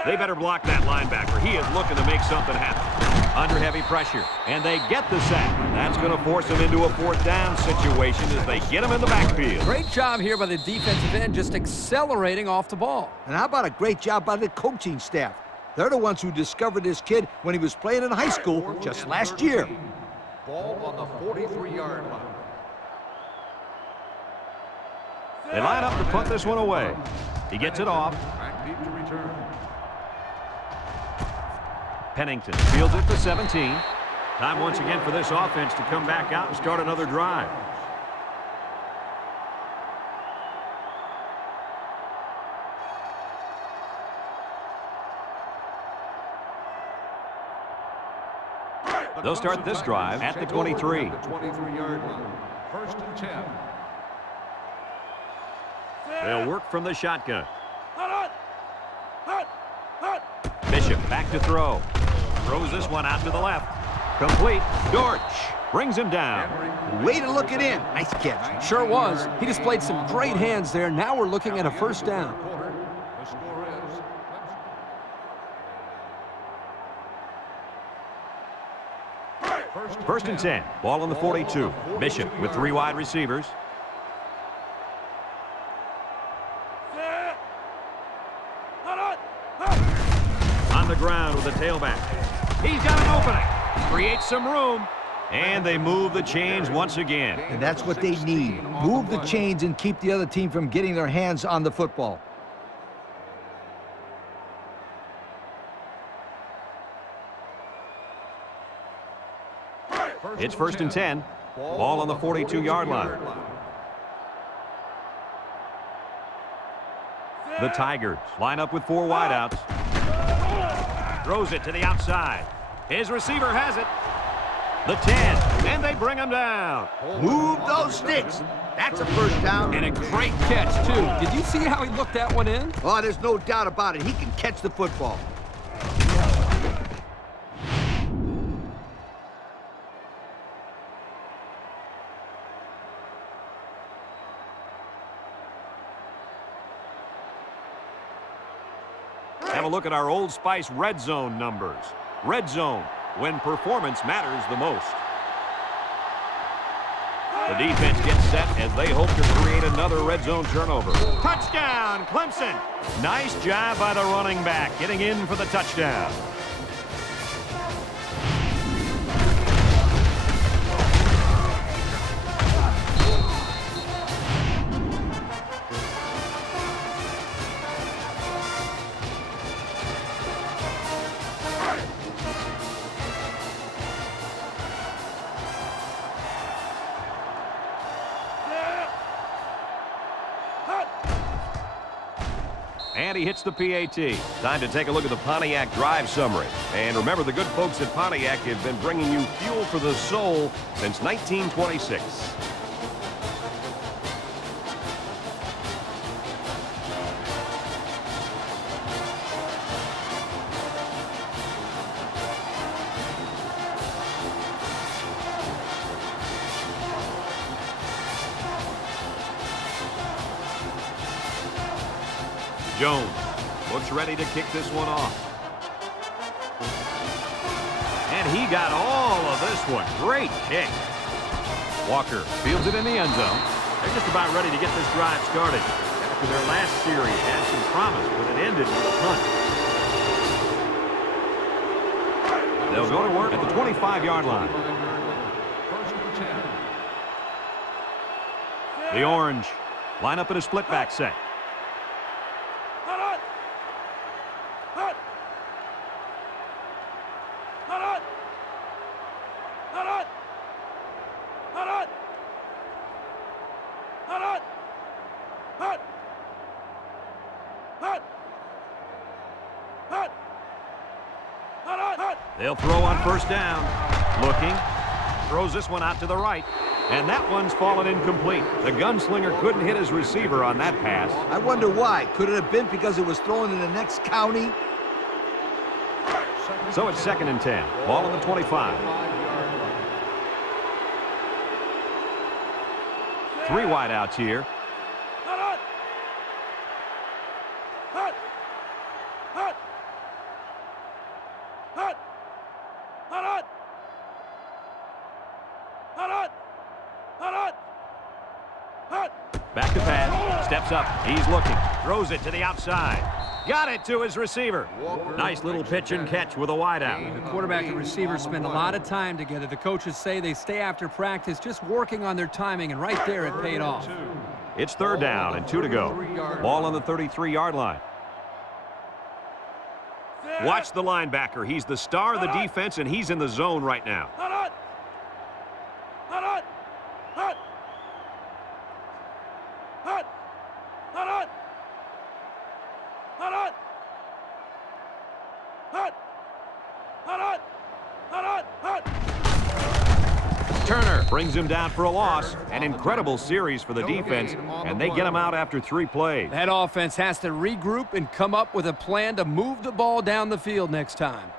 They better block that linebacker. He is looking to make something happen. Under heavy pressure, and they get the sack. That's going to force them into a fourth down situation as they get him in the backfield. Great job here by the defensive end, just accelerating off the ball. And how about a great job by the coaching staff? They're the ones who discovered this kid when he was playing in high school just last year. Ball on the 43-yard line. They line up to punt this one away. He gets it off. Back deep to return. Pennington fields it for 17. Time once again for this offense to come back out and start another drive. They'll start this drive at the 23. The 23-yard line. First and 10. They'll work from the shotgun. Bishop back to throw. Throws this one out to the left. Complete. Dortch brings him down. Way to look it in. Nice catch. Sure was. He displayed some great hands there. Now we're looking at a first down. The score is Clemson. First and 10. Ball on the 42. Bishop with 3 wide receivers. On the ground with the tailback. He's got an opening. Creates some room. And they move the chains once again. And that's what they need. Move the chains and keep the other team from getting their hands on the football. It's first and 10. Ball on the 42-yard line. The Tigers line up with 4 wideouts. Throws it to the outside. His receiver has it. The 10, and they bring him down. Move those sticks. That's a first down. And a great catch, too. Did you see how he looked that one in? Oh, there's no doubt about it. He can catch the football. Have a look at our Old Spice red zone numbers. Red zone, when performance matters the most. The defense gets set as they hope to create another red zone turnover. Touchdown, Clemson! Nice job by the running back, getting in for the touchdown. And he hits the PAT. Time to take a look at the Pontiac drive summary. And remember, the good folks at Pontiac have been bringing you fuel for the soul since 1926. Jones looks ready to kick this one off. And he got all of this one. Great kick. Walker fields it in the end zone. They're just about ready to get this drive started. After their last series had some promise, but it ended with a punt. They'll go to work at the 25-yard line. First and 10. The Orange line up in a split back set. They'll throw on first down. Looking. Throws this one out to the right. And that one's fallen incomplete. The gunslinger couldn't hit his receiver on that pass. I wonder why. Could it have been because it was thrown in the next county? So it's second and 10. Ball on the 25. 3 wideouts here. Back to pass. Steps up. He's looking. Throws it to the outside. Got it to his receiver. Nice little pitch and catch with a wideout. The quarterback and receiver spend a lot of time together. The coaches say they stay after practice just working on their timing, and right there it paid off. It's 3rd down and 2 to go. Ball on the 33-yard line. Watch the linebacker. He's the star of the defense, and he's in the zone right now. Turner brings him down for a loss. An incredible series for the defense, and they get him out after 3 plays. That offense has to regroup and come up with a plan to move the ball down the field next time.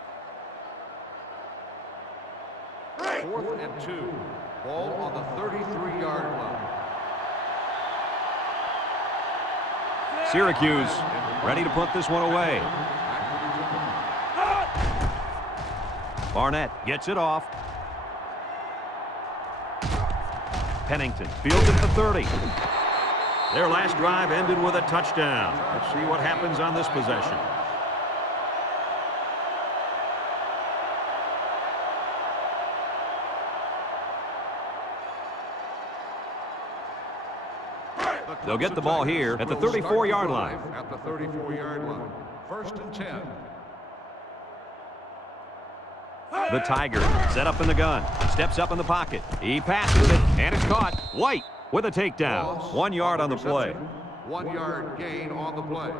4th and 2. Ball on the 33-yard line. Syracuse ready to put this one away. Barnett gets it off. Pennington fields at the 30. Their last drive ended with a touchdown. Let's see what happens on this possession. They'll get the ball here at the 34-yard line. At the 34-yard line. 1st and 10. The Tiger set up in the gun. Steps up in the pocket. He passes it, and it's caught. White with a takedown. 1 yard on the play. 1 yard gain on the play.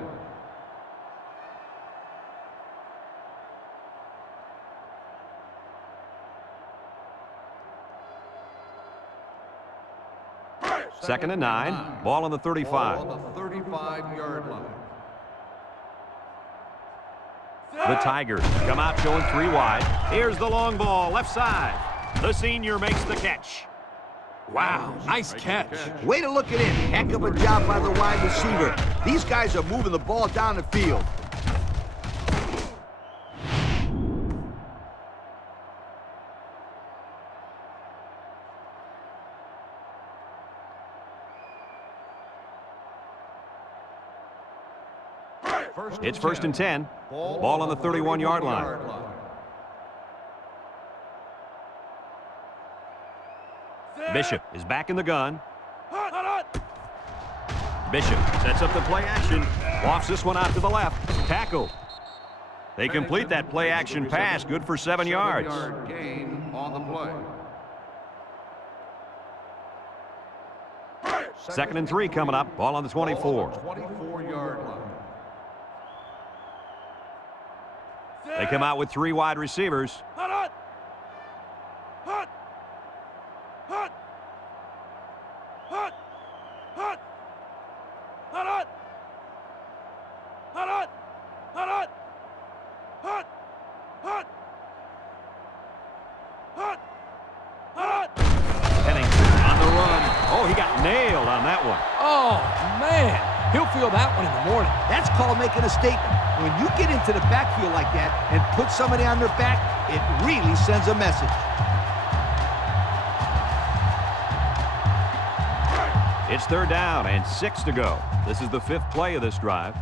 Second and 9. Ball on the 35. Ball on the 35-yard line. The Tigers come out showing 3 wide. Here's the long ball, left side. The senior makes the catch. Wow, nice catch. Way to look it in. Heck of a job by the wide receiver. These guys are moving the ball down the field. It's 1st and 10. Ball on the 31-yard line. Bishop is back in the gun. Bishop sets up the play action. Lofts this one out to the left. Tackle. They complete that play action pass. Good for 7 yards. 7-yard gain on the play. 2nd and 3 coming up. Ball on the 24. 24-yard line. They come out with 3 wide receivers. Pennington on the run. Oh, he got nailed on that one. Oh, man. He'll feel that one in the morning. That's called making a statement. When you get into the backfield like that and put somebody on their back, it really sends a message. It's 3rd down and 6 to go. This is the 5th play of this drive.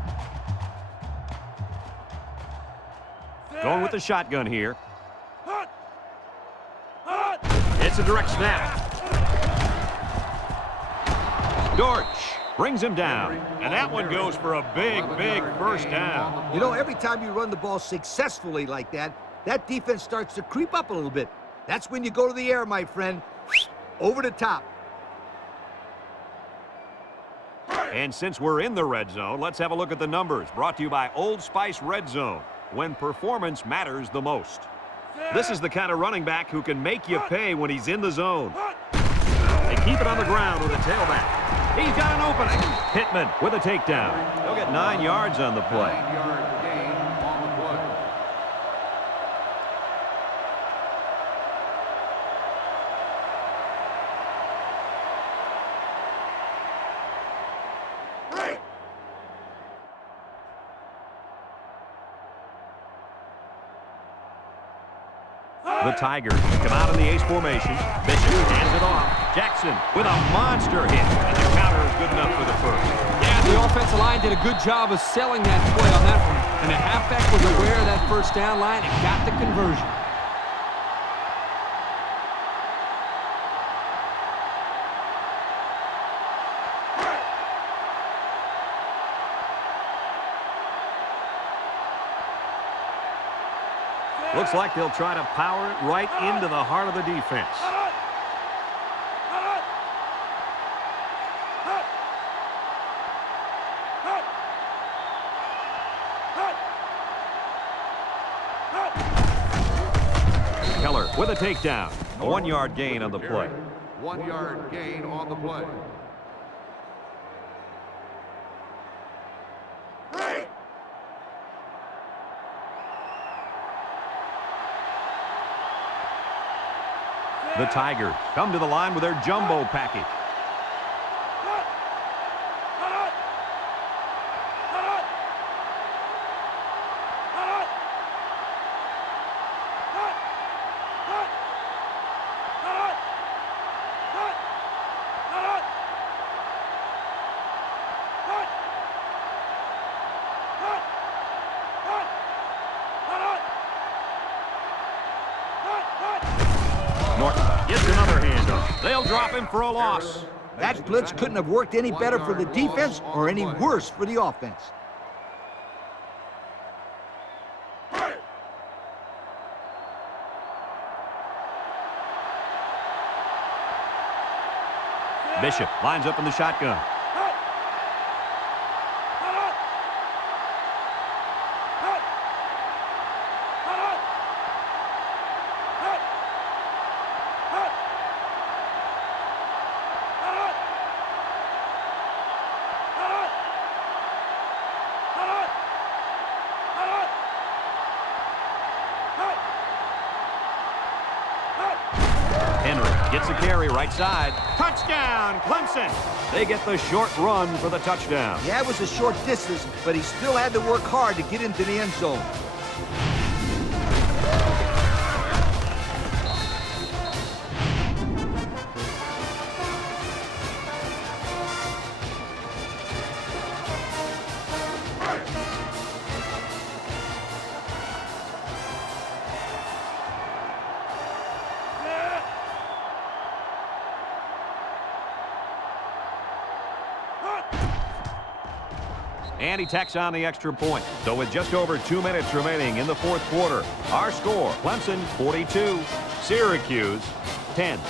Going with the shotgun here. It's a direct snap. Dortch brings him down, and that one goes for a big, big 1st down. You know, every time you run the ball successfully like that, that defense starts to creep up a little bit. That's when you go to the air, my friend. Over the top. And since we're in the red zone, let's have a look at the numbers. Brought to you by Old Spice Red Zone, when performance matters the most. This is the kind of running back who can make you pay when he's in the zone. They keep it on the ground with a tailback. He's got an opening. Pittman with a takedown. They'll get 9 yards on the play. 9-yard gain on the play. The Tigers come out in the ace formation. Bishop hands it off. Jackson with a monster hit. And the counter is good enough for the first. Yeah, the offensive line did a good job of selling that play on that one. And the halfback was aware of that first down line and got the conversion. Looks like they'll try to power it right into the heart of the defense. Keller with a takedown. A 1-yard gain on the play. 1 yard gain on the play. The Tigers come to the line with their jumbo package. Gets another handoff. They'll drop him for a loss. That blitz couldn't have worked any better for the defense or any worse for the offense. Bishop lines up in the shotgun. Gets a carry right side. Touchdown, Clemson. They get the short run for the touchdown. Yeah, it was a short distance, but he still had to work hard to get into the end zone. And he tacks on the extra point. So with just over 2 minutes remaining in the fourth quarter, our score, Clemson 42, Syracuse 10.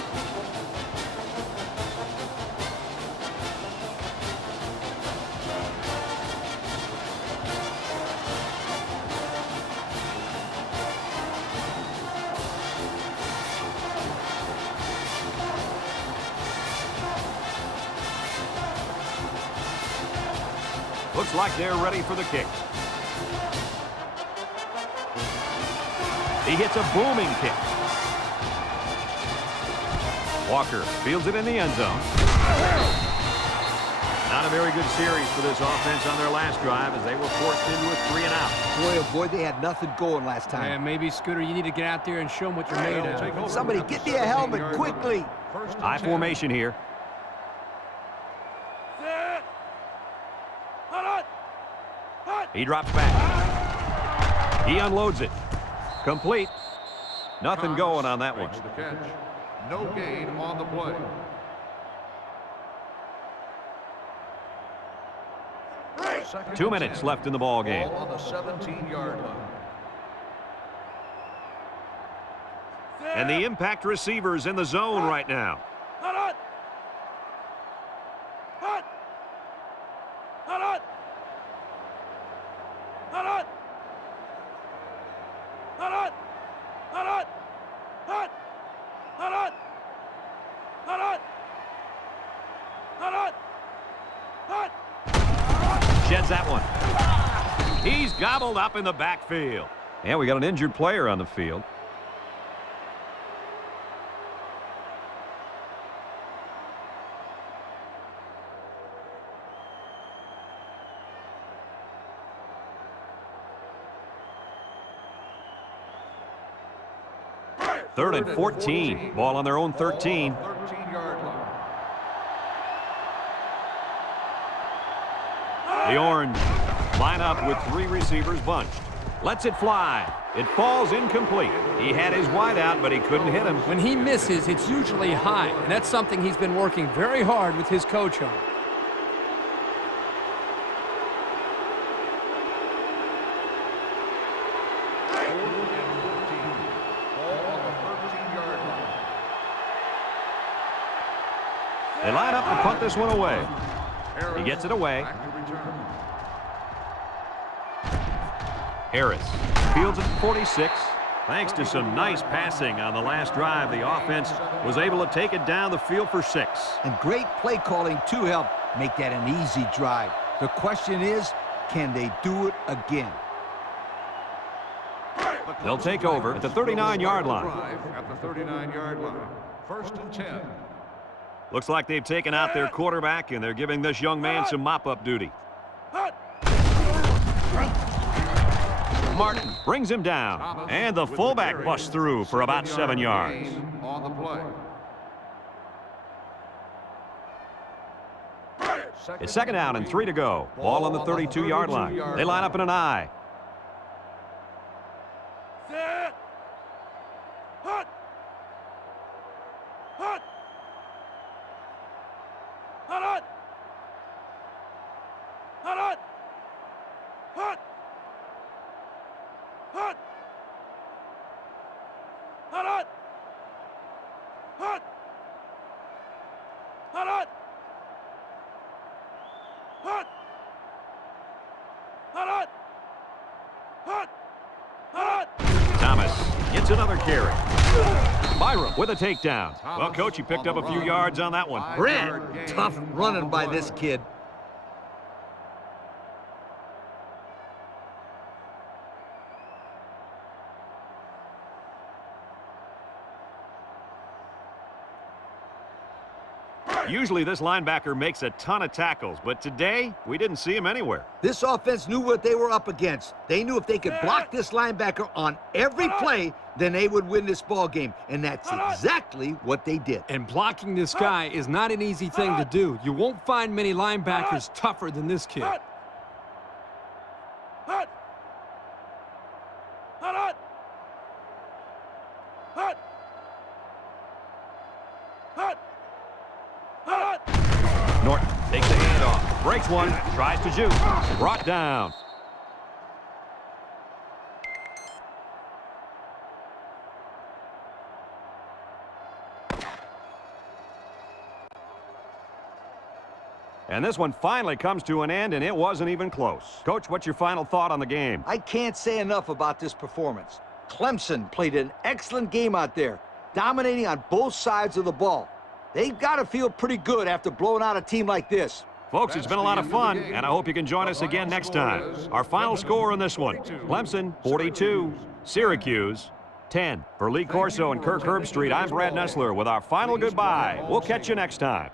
Looks like they're ready for the kick. He hits a booming kick. Walker fields it in the end zone. Not a very good series for this offense on their last drive as they were forced into a 3-and-out. Boy, oh boy, they had nothing going last time. Yeah, maybe, Scooter, you need to get out there and show them what you're made of. Somebody get me a helmet quickly. High formation here. He drops back. He unloads it. Complete. Nothing going on that one. The catch. No gain on the play. 2 minutes left in the ball game. Ball on the 17-yard line. And the impact receivers in the zone right now. Sheds that one. He's gobbled up in the backfield. And we got an injured player on the field. 3rd and 14. Ball on their own 13. 13-yard line. The Orange line up with 3 receivers bunched. Lets it fly. It falls incomplete. He had his wide out, but he couldn't hit him. When he misses, it's usually high, and that's something he's been working very hard with his coach on. They line up to punt this one away. He gets it away. Harris fields it at 46. Thanks to some nice passing on the last drive, the offense was able to take it down the field for 6. And great play calling to help make that an easy drive. The question is, can they do it again? They'll take over at the 39-yard line. At the 39-yard line. 1st and 10. Looks like they've taken out their quarterback, and they're giving this young man some mop-up duty. Martin brings him down, and the fullback busts through for about 7 yards. On the play. It's 2nd down and 3 to go. Ball on the 32-yard line. They line up in an I. Thomas gets another carry. Byram with a takedown. Well, Coach, he picked up a few yards on that one. Brad, tough running by this kid. Usually this linebacker makes a ton of tackles, but today we didn't see him anywhere. This offense knew what they were up against. They knew if they could block this linebacker on every play, then they would win this ball game. And that's exactly what they did. And blocking this guy is not an easy thing to do. You won't find many linebackers tougher than this kid. Norton takes the handoff, breaks one, tries to juke, brought down. And this one finally comes to an end, and it wasn't even close. Coach, what's your final thought on the game? I can't say enough about this performance. Clemson played an excellent game out there, dominating on both sides of the ball. They've got to feel pretty good after blowing out a team like this. Folks, it's been a lot of fun, and I hope you can join us again next time. Our final score in this one, Clemson 42, Syracuse 10. For Lee Corso and Kirk Herbstreit, I'm Brad Nessler with our final goodbye. We'll catch you next time.